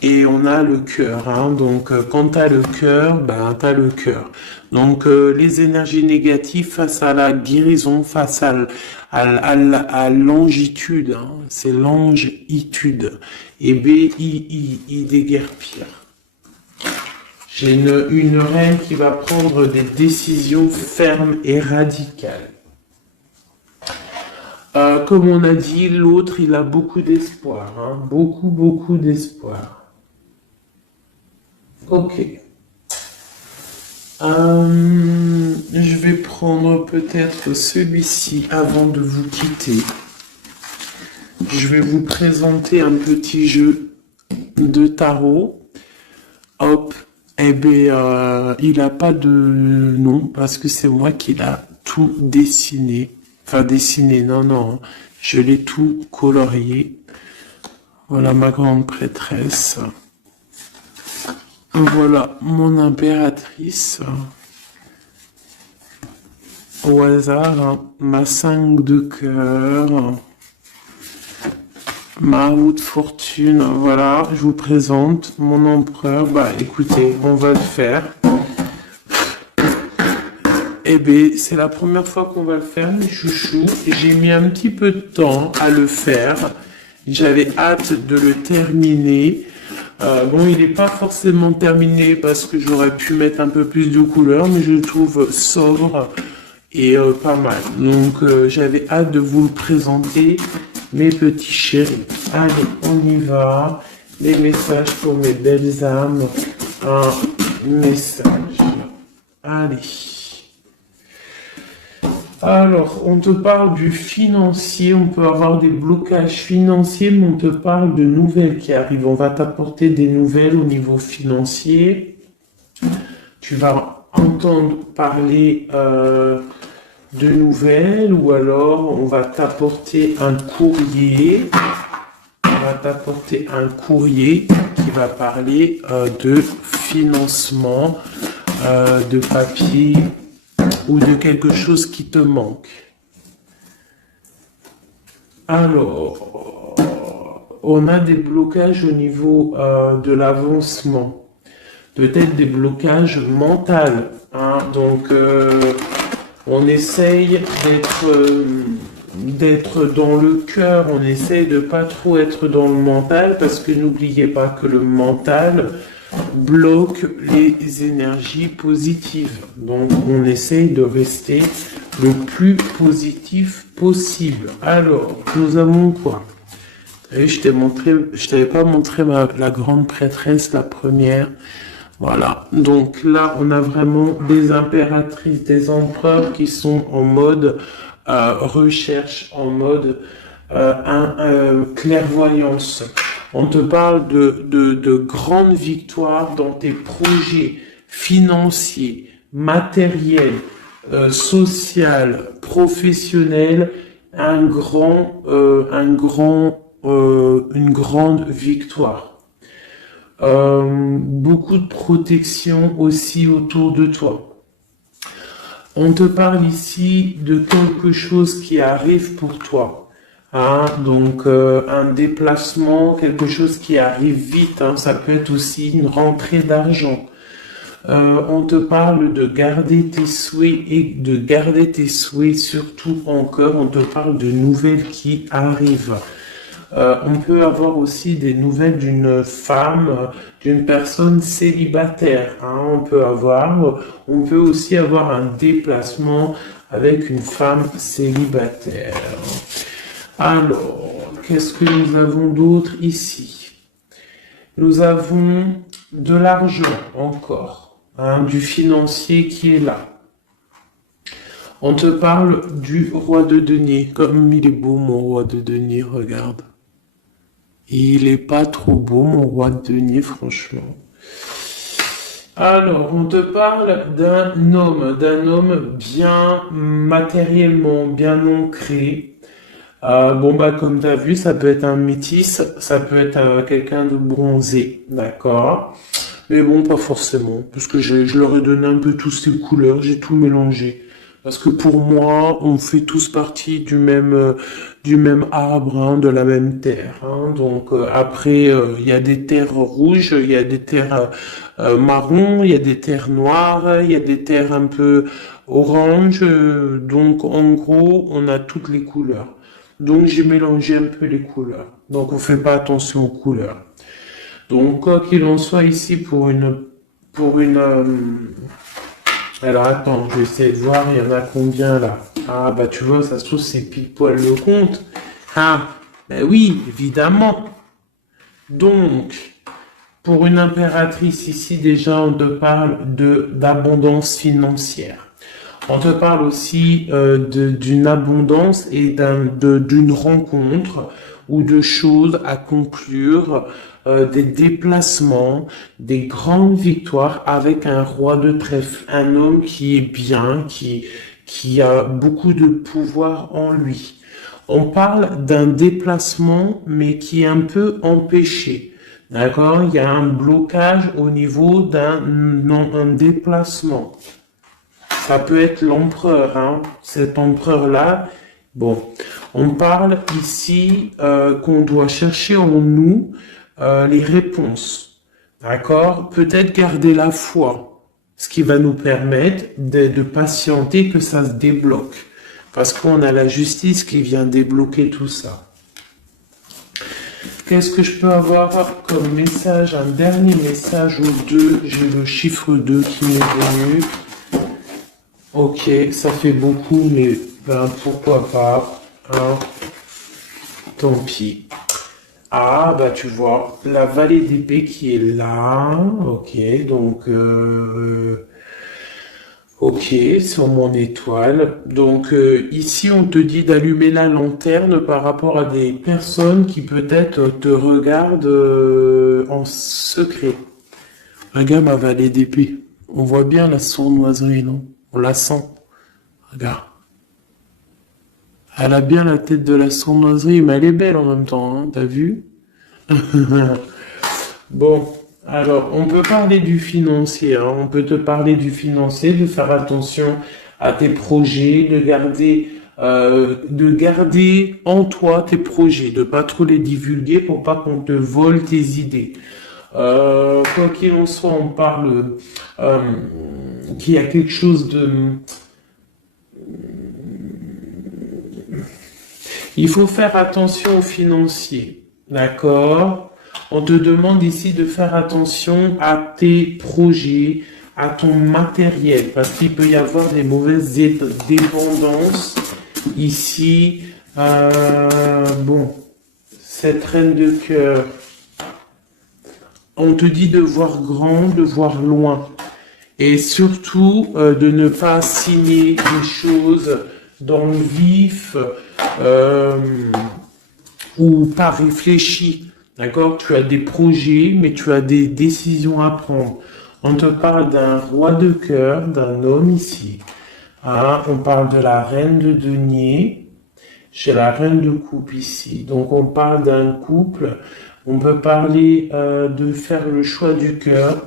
Et on a le cœur, hein. Donc quand tu as le cœur, ben tu as le cœur. Donc les énergies négatives face à la guérison, face à longitude, hein. C'est longitude. Et B-I-I déguerpir. J'ai une reine qui va prendre des décisions fermes et radicales. Comme on a dit, l'autre, il a beaucoup d'espoir, hein. Beaucoup d'espoir. Ok. Je vais prendre peut-être celui-ci avant de vous quitter. Je vais vous présenter un petit jeu de tarot. Hop. Eh bien, il n'a pas de nom parce que c'est moi qui l'a tout dessiné. Enfin, dessiné, non. Je l'ai tout colorié. Voilà ma grande prêtresse. Voilà mon impératrice. Au hasard, hein, ma 5 de cœur. Ma roue de fortune. Voilà, je vous présente mon empereur. Bah écoutez, on va le faire. Eh bien, c'est la première fois qu'on va le faire, mes chouchous. J'ai mis un petit peu de temps à le faire. J'avais hâte de le terminer. Bon, il n'est pas forcément terminé parce que j'aurais pu mettre un peu plus de couleurs, mais je le trouve sobre et pas mal. Donc, j'avais hâte de vous le présenter, mes petits chéris. Allez, on y va. Les messages pour mes belles âmes. Un message. Allez. Alors, on te parle du financier, on peut avoir des blocages financiers, mais on te parle de nouvelles qui arrivent. On va t'apporter des nouvelles au niveau financier. Tu vas entendre parler de nouvelles ou alors on va t'apporter un courrier. On va t'apporter un courrier qui va parler de financement, de papier, ou de quelque chose qui te manque. Alors, on a des blocages au niveau de l'avancement. Peut-être des blocages mentaux. Hein. Donc, on essaye d'être dans le cœur, on essaye de pas trop être dans le mental, parce que n'oubliez pas que le mental, bloque les énergies positives. Donc, on essaye de rester le plus positif possible. Alors, nous avons quoi? Vous savez, je t'avais pas montré la grande prêtresse, la première. Voilà. Donc là, on a vraiment des impératrices, des empereurs qui sont en mode recherche, en mode clairvoyance. On te parle de grandes victoires dans tes projets financiers, matériels, social, professionnel, une grande victoire. Beaucoup de protection aussi autour de toi. On te parle ici de quelque chose qui arrive pour toi. Hein, donc un déplacement, quelque chose qui arrive vite. Hein, ça peut être aussi une rentrée d'argent. On te parle de garder tes souhaits et de garder tes souhaits surtout en cœur. On te parle de nouvelles qui arrivent. On peut avoir aussi des nouvelles d'une femme, d'une personne célibataire. Hein, on peut aussi avoir un déplacement avec une femme célibataire. Alors, qu'est-ce que nous avons d'autre ici? Nous avons de l'argent encore, hein, du financier qui est là. On te parle du roi de denier. Comme il est beau mon roi de denier, regarde. Il est pas trop beau mon roi de denier, franchement. Alors, on te parle d'un homme bien matériellement, bien ancré. Bon bah comme tu as vu, ça peut être un métis, ça peut être quelqu'un de bronzé, d'accord? Mais bon, pas forcément, parce que je leur ai donné un peu tous ces couleurs, j'ai tout mélangé. Parce que pour moi, on fait tous partie du même arbre, hein, de la même terre. Hein. Donc après, il y a des terres rouges, il y a des terres marron, il y a des terres noires, il y a des terres un peu orange. Donc en gros, on a toutes les couleurs. Donc j'ai mélangé un peu les couleurs. Donc on fait pas attention aux couleurs. Donc quoi qu'il en soit ici pour une alors attends, je vais essayer de voir, il y en a combien là? Ah bah tu vois, ça se trouve c'est pile poil le compte. Ah, ben oui, évidemment. Donc, pour une impératrice ici, déjà, on te parle d'abondance financière. On te parle aussi d'une abondance et d'une rencontre ou de choses à conclure, des déplacements, des grandes victoires avec un roi de trèfle, un homme qui est bien, qui a beaucoup de pouvoir en lui. On parle d'un déplacement, mais qui est un peu empêché. D'accord? Il y a un blocage au niveau un déplacement. Ça peut être l'empereur, hein. Cet empereur-là. Bon, on parle ici qu'on doit chercher en nous les réponses. D'accord? Peut-être garder la foi, ce qui va nous permettre de patienter que ça se débloque. Parce qu'on a la justice qui vient débloquer tout ça. Qu'est-ce que je peux avoir comme message? Un dernier message ou deux. J'ai le chiffre 2 qui m'est venu. Ok, ça fait beaucoup, mais ben, pourquoi pas, hein, tant pis. Ah, bah tu vois, la vallée d'épée qui est là, ok, donc, ok, sur mon étoile. Donc ici, on te dit d'allumer la lanterne par rapport à des personnes qui peut-être te regardent en secret. Regarde ma vallée d'épée. On voit bien la sournoiserie, non? On la sent. Regarde. Elle a bien la tête de la sournoiserie, mais elle est belle en même temps, hein, t'as vu? Bon, alors, on peut parler du financier, hein, on peut te parler du financier, de faire attention à tes projets, de garder en toi tes projets, de pas trop les divulguer pour pas qu'on te vole tes idées. Quoi qu'il en soit, on parle qu'il y a quelque chose de... Il faut faire attention aux financiers, d'accord? On te demande ici de faire attention à tes projets, à ton matériel, parce qu'il peut y avoir des mauvaises dépendances ici. Bon, cette reine de cœur, on te dit de voir grand, de voir loin. Et surtout, de ne pas signer des choses dans le vif ou pas réfléchi. D'accord? Tu as des projets, mais tu as des décisions à prendre. On te parle d'un roi de cœur, d'un homme ici. Hein? On parle de la reine de denier. J'ai la reine de coupe ici. Donc on parle d'un couple. On peut parler de faire le choix du cœur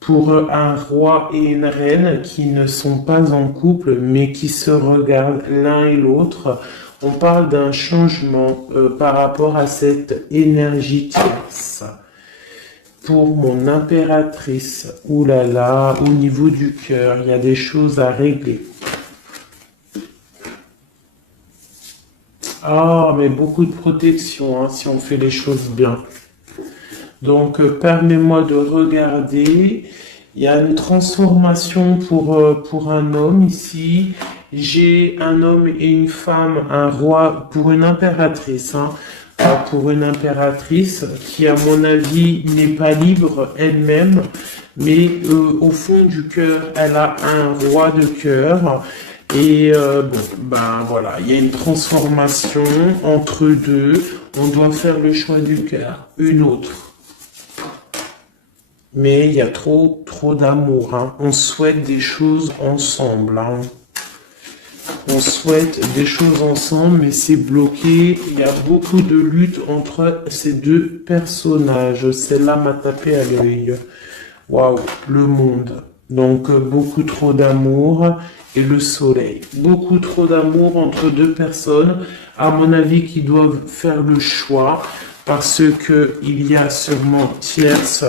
pour un roi et une reine qui ne sont pas en couple, mais qui se regardent l'un et l'autre. On parle d'un changement par rapport à cette énergie tierce. Pour mon impératrice, oulala, au niveau du cœur, il y a des choses à régler. Ah, mais beaucoup de protection, hein, si on fait les choses bien. Donc, permets-moi de regarder. Il y a une transformation pour un homme ici. J'ai un homme et une femme, un roi pour une impératrice. Hein, pour une impératrice qui, à mon avis, n'est pas libre elle-même. Mais au fond du cœur, elle a un roi de cœur. Et bon, ben voilà, il y a une transformation entre deux. On doit faire le choix du cœur, une autre. Mais il y a trop d'amour. Hein. On souhaite des choses ensemble. Hein. On souhaite des choses ensemble, mais c'est bloqué. Il y a beaucoup de lutte entre ces deux personnages. Celle-là m'a tapé à l'œil. Waouh, le monde. Donc, beaucoup trop d'amour et le soleil. Beaucoup trop d'amour entre deux personnes, à mon avis, qui doivent faire le choix parce que il y a sûrement tierce.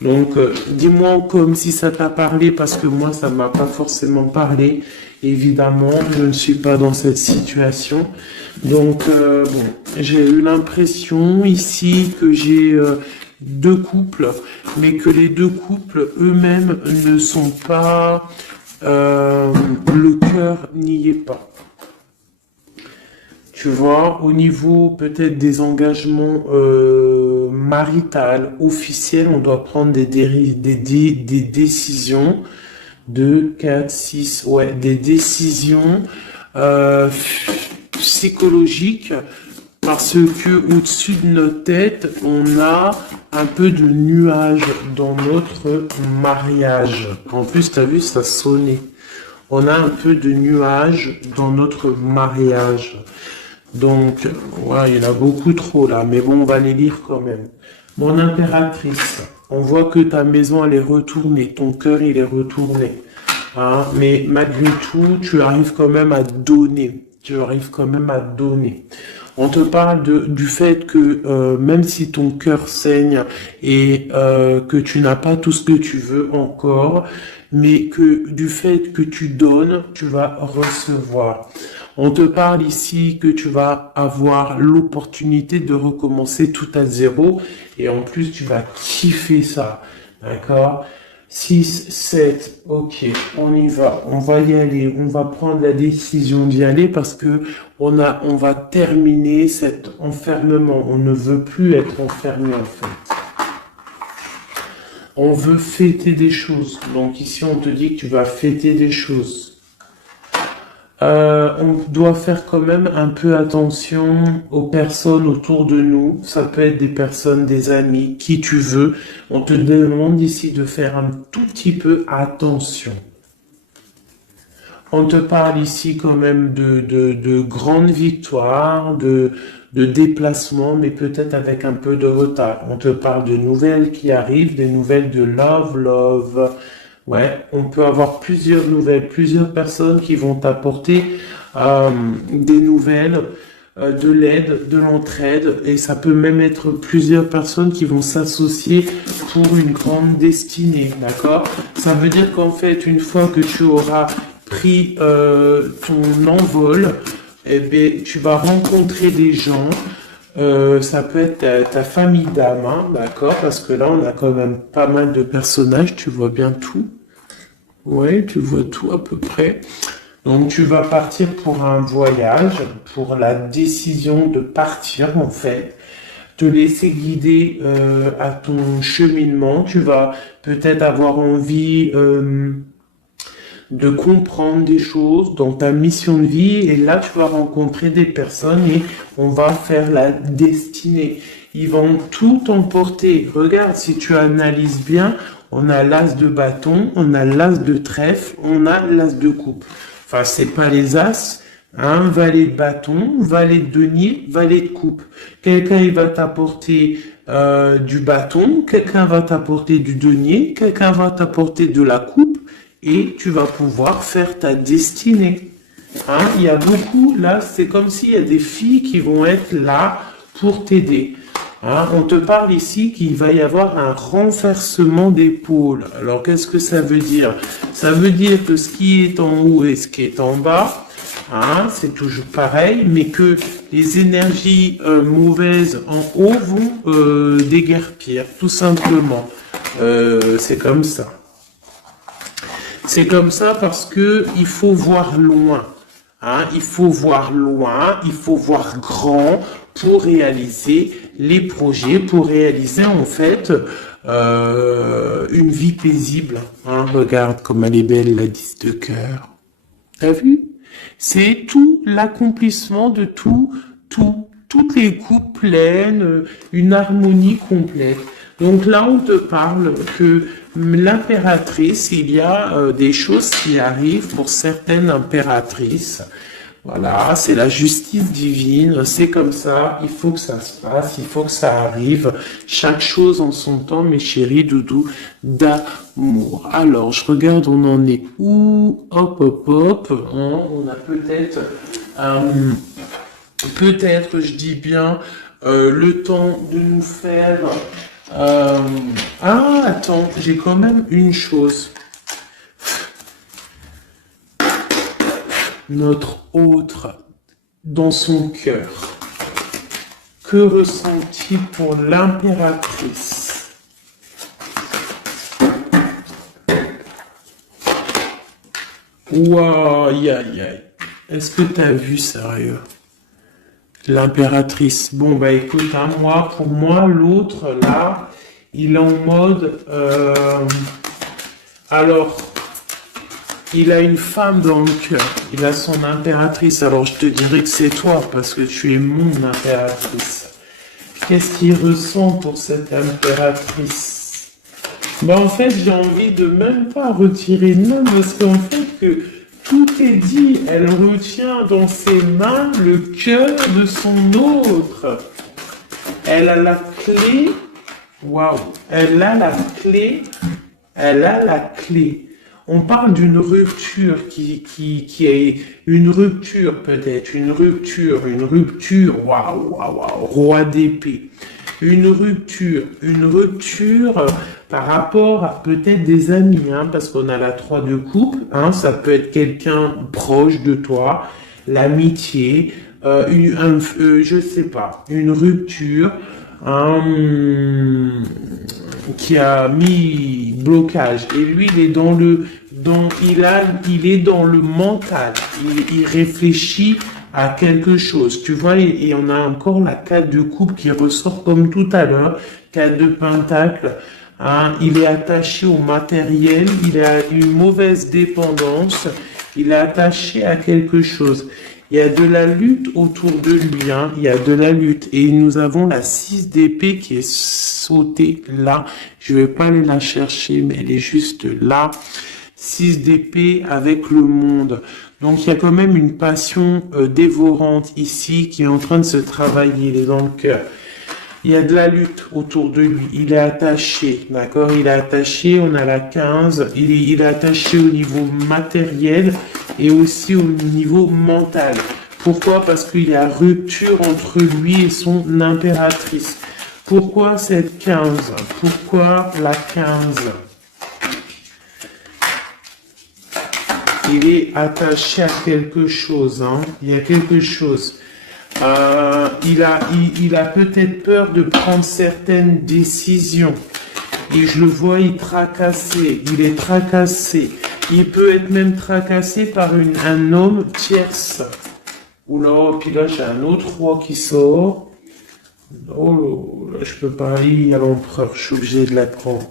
Donc, dis-moi comme si ça t'a parlé parce que moi, ça m'a pas forcément parlé. Évidemment, je ne suis pas dans cette situation. Donc, bon, j'ai eu l'impression ici que j'ai deux couples, mais que les deux couples eux-mêmes ne sont pas, le cœur n'y est pas. Tu vois, au niveau peut-être des engagements maritales, officiels, on doit prendre des décisions. 2, 4, 6, ouais, des décisions psychologiques parce que au-dessus de notre tête, on a un peu de nuages dans notre mariage. En plus, tu as vu, ça sonnait. On a un peu de nuages dans notre mariage. Donc, ouais, il y en a beaucoup trop là, mais bon, on va les lire quand même. Mon impératrice, on voit que ta maison, elle est retournée, ton cœur, il est retourné. Hein, mais malgré tout, tu arrives quand même à donner. Tu arrives quand même à donner. On te parle du fait que même si ton cœur saigne et que tu n'as pas tout ce que tu veux encore, mais que du fait que tu donnes, tu vas recevoir. On te parle ici que tu vas avoir l'opportunité de recommencer tout à zéro et en plus tu vas kiffer ça, d'accord? 6, 7, ok, on y va, on va y aller, on va prendre la décision d'y aller parce que on va terminer cet enfermement, on ne veut plus être enfermé en fait. On veut fêter des choses, donc ici on te dit que tu vas fêter des choses. On doit faire quand même un peu attention aux personnes autour de nous. Ça peut être des personnes, des amis, qui tu veux. On te demande ici de faire un tout petit peu attention. On te parle ici quand même de grandes victoires, de déplacements, mais peut-être avec un peu de retard. On te parle de nouvelles qui arrivent, des nouvelles de love. Ouais, on peut avoir plusieurs nouvelles, plusieurs personnes qui vont t'apporter des nouvelles, de l'aide, de l'entraide, et ça peut même être plusieurs personnes qui vont s'associer pour une grande destinée, d'accord? Ça veut dire qu'en fait, une fois que tu auras pris ton envol, eh bien, tu vas rencontrer des gens Ça peut être ta famille d'âme, hein, d'accord? Parce que là, on a quand même pas mal de personnages, tu vois bien tout. Ouais, tu vois tout à peu près. Donc tu vas partir pour un voyage, pour la décision de partir en fait, te laisser guider à ton cheminement. Tu vas peut-être avoir envie de comprendre des choses dans ta mission de vie et là tu vas rencontrer des personnes et on va faire la destinée. Ils vont tout emporter. Regarde, si tu analyses bien, on a l'as de bâton, on a l'as de trèfle, on a l'as de coupe. Enfin, c'est pas les as, hein, valet de bâton, valet de denier, valet de coupe. Quelqu'un il va t'apporter du bâton, quelqu'un va t'apporter du denier, quelqu'un va t'apporter de la coupe et tu vas pouvoir faire ta destinée. Hein, il y a beaucoup, là, c'est comme s'il y a des filles qui vont être là pour t'aider. Hein, on te parle ici qu'il va y avoir un renversement d'épaule. Alors, qu'est-ce que ça veut dire? Ça veut dire que ce qui est en haut et ce qui est en bas, hein, c'est toujours pareil, mais que les énergies mauvaises en haut vont déguerpir, tout simplement. C'est comme ça. C'est comme ça parce que il faut voir loin. Hein, il faut voir loin, il faut voir grand pour réaliser les projets, pour réaliser en fait une vie paisible. Hein, regarde comme elle est belle la 10 de cœur. T'as vu? C'est tout l'accomplissement de toutes les coupes pleines, une harmonie complète. Donc là, on te parle que l'impératrice, il y a des choses qui arrivent pour certaines impératrices. Voilà, c'est la justice divine, c'est comme ça, il faut que ça se passe, il faut que ça arrive. Chaque chose en son temps, mes chéris doudous, d'amour. Alors, je regarde, on en est où? Hop, hop, hop. Hein, on a peut-être, je dis bien, le temps de nous faire... Ah, attends, j'ai quand même une chose. Notre autre, dans son cœur, que ressent-il pour l'impératrice? Waouh, aïe, aïe, aïe. Est-ce que t'as vu, sérieux? L'impératrice. Bon, bah écoute, hein, pour moi, l'autre, là, il est en mode... alors, il a une femme dans le cœur. Il a son impératrice. Alors, je te dirais que c'est toi, parce que tu es mon impératrice. Qu'est-ce qu'il ressent pour cette impératrice? Bah, en fait, j'ai envie de même pas retirer de main, parce qu'en fait, que... tout est dit, elle retient dans ses mains le cœur de son autre. Elle a la clé, waouh, elle a la clé, elle a la clé. On parle d'une rupture qui est une rupture peut-être, une rupture, waouh, waouh, waouh, roi d'épée. Une rupture par rapport à peut-être des amis, hein, parce qu'on a la 3 de coupe, hein, ça peut être quelqu'un proche de toi, l'amitié, je sais pas, une rupture, qui a mis blocage. Et lui, il est il est dans le mental. Il réfléchit à quelque chose. Tu vois, et on a encore la 4 de coupe qui ressort comme tout à l'heure, 4 de pentacle. Hein, il est attaché au matériel, il a une mauvaise dépendance, il est attaché à quelque chose. Il y a de la lutte autour de lui, hein, il y a de la lutte. Et nous avons la 6 d'épée qui est sautée là. Je vais pas aller la chercher, mais elle est juste là. 6 d'épée avec le monde. Donc il y a quand même une passion dévorante ici qui est en train de se travailler, il est dans le cœur. Il y a de la lutte autour de lui. Il est attaché, d'accord? Il est attaché, on a la 15. Il est attaché au niveau matériel et aussi au niveau mental. Pourquoi? Parce qu'il y a rupture entre lui et son impératrice. Pourquoi cette 15? Pourquoi la 15? Il est attaché à quelque chose, hein? Il y a quelque chose. Il a peut-être peur de prendre certaines décisions. Et je le vois, il est tracassé. Il peut être même tracassé par un homme tierce. Oula, puis là, j'ai un autre roi qui sort. Oh, là, je peux pas aller à l'empereur, je suis obligé de la prendre.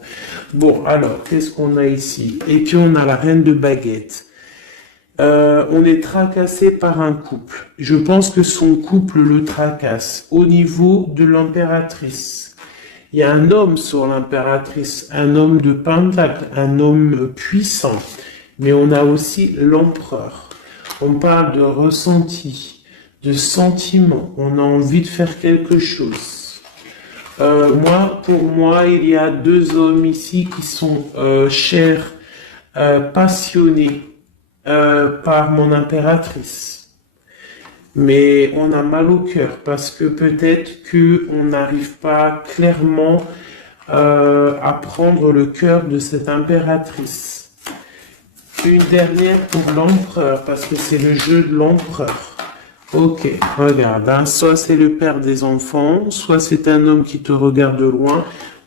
Bon, alors, qu'est-ce qu'on a ici? Et puis, on a la reine de baguette. On est tracassé par un couple. Je pense que son couple le tracasse. Au niveau de l'impératrice, il y a un homme sur l'impératrice, un homme de pentacle, un homme puissant. Mais on a aussi l'empereur. On parle de ressenti, de sentiment. On a envie de faire quelque chose. Pour moi, il y a deux hommes ici qui sont chers, passionnés par mon impératrice. Mais on a mal au cœur parce que peut-être qu'on n'arrive pas clairement à prendre le cœur de cette impératrice. Une dernière pour l'empereur, parce que c'est le jeu de l'empereur. Ok, regarde, hein, soit c'est le père des enfants, soit c'est un homme qui te regarde de loin.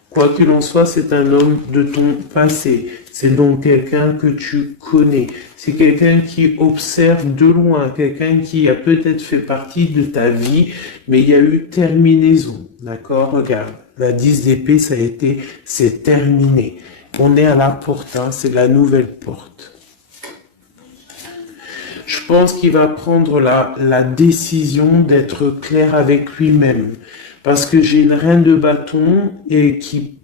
Quoi qu'il en soit, c'est un homme de ton passé. C'est donc quelqu'un que tu connais. C'est quelqu'un qui observe de loin, quelqu'un qui a peut-être fait partie de ta vie, mais il y a eu terminaison. D'accord? Regarde, la 10 d'épée, c'est terminé. On est à la porte, hein, c'est la nouvelle porte. Je pense qu'il va prendre la décision d'être clair avec lui-même. Parce que j'ai une reine de bâton et qui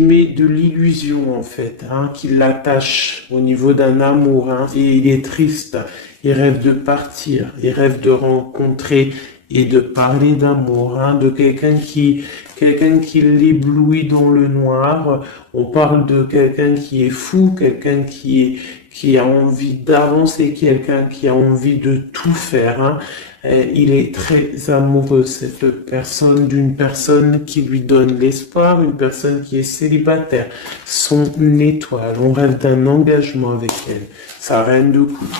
met de l'illusion en fait, hein, qui l'attache au niveau d'un amour, hein, et il est triste. Il rêve de partir, il rêve de rencontrer et de parler d'amour, hein, de quelqu'un qui l'éblouit dans le noir. On parle de quelqu'un qui est fou, quelqu'un qui a envie d'avancer, quelqu'un qui a envie de tout faire, hein. Il est très amoureux, cette personne, d'une personne qui lui donne l'espoir, une personne qui est célibataire, son étoile. On rêve d'un engagement avec elle, sa reine de coupe.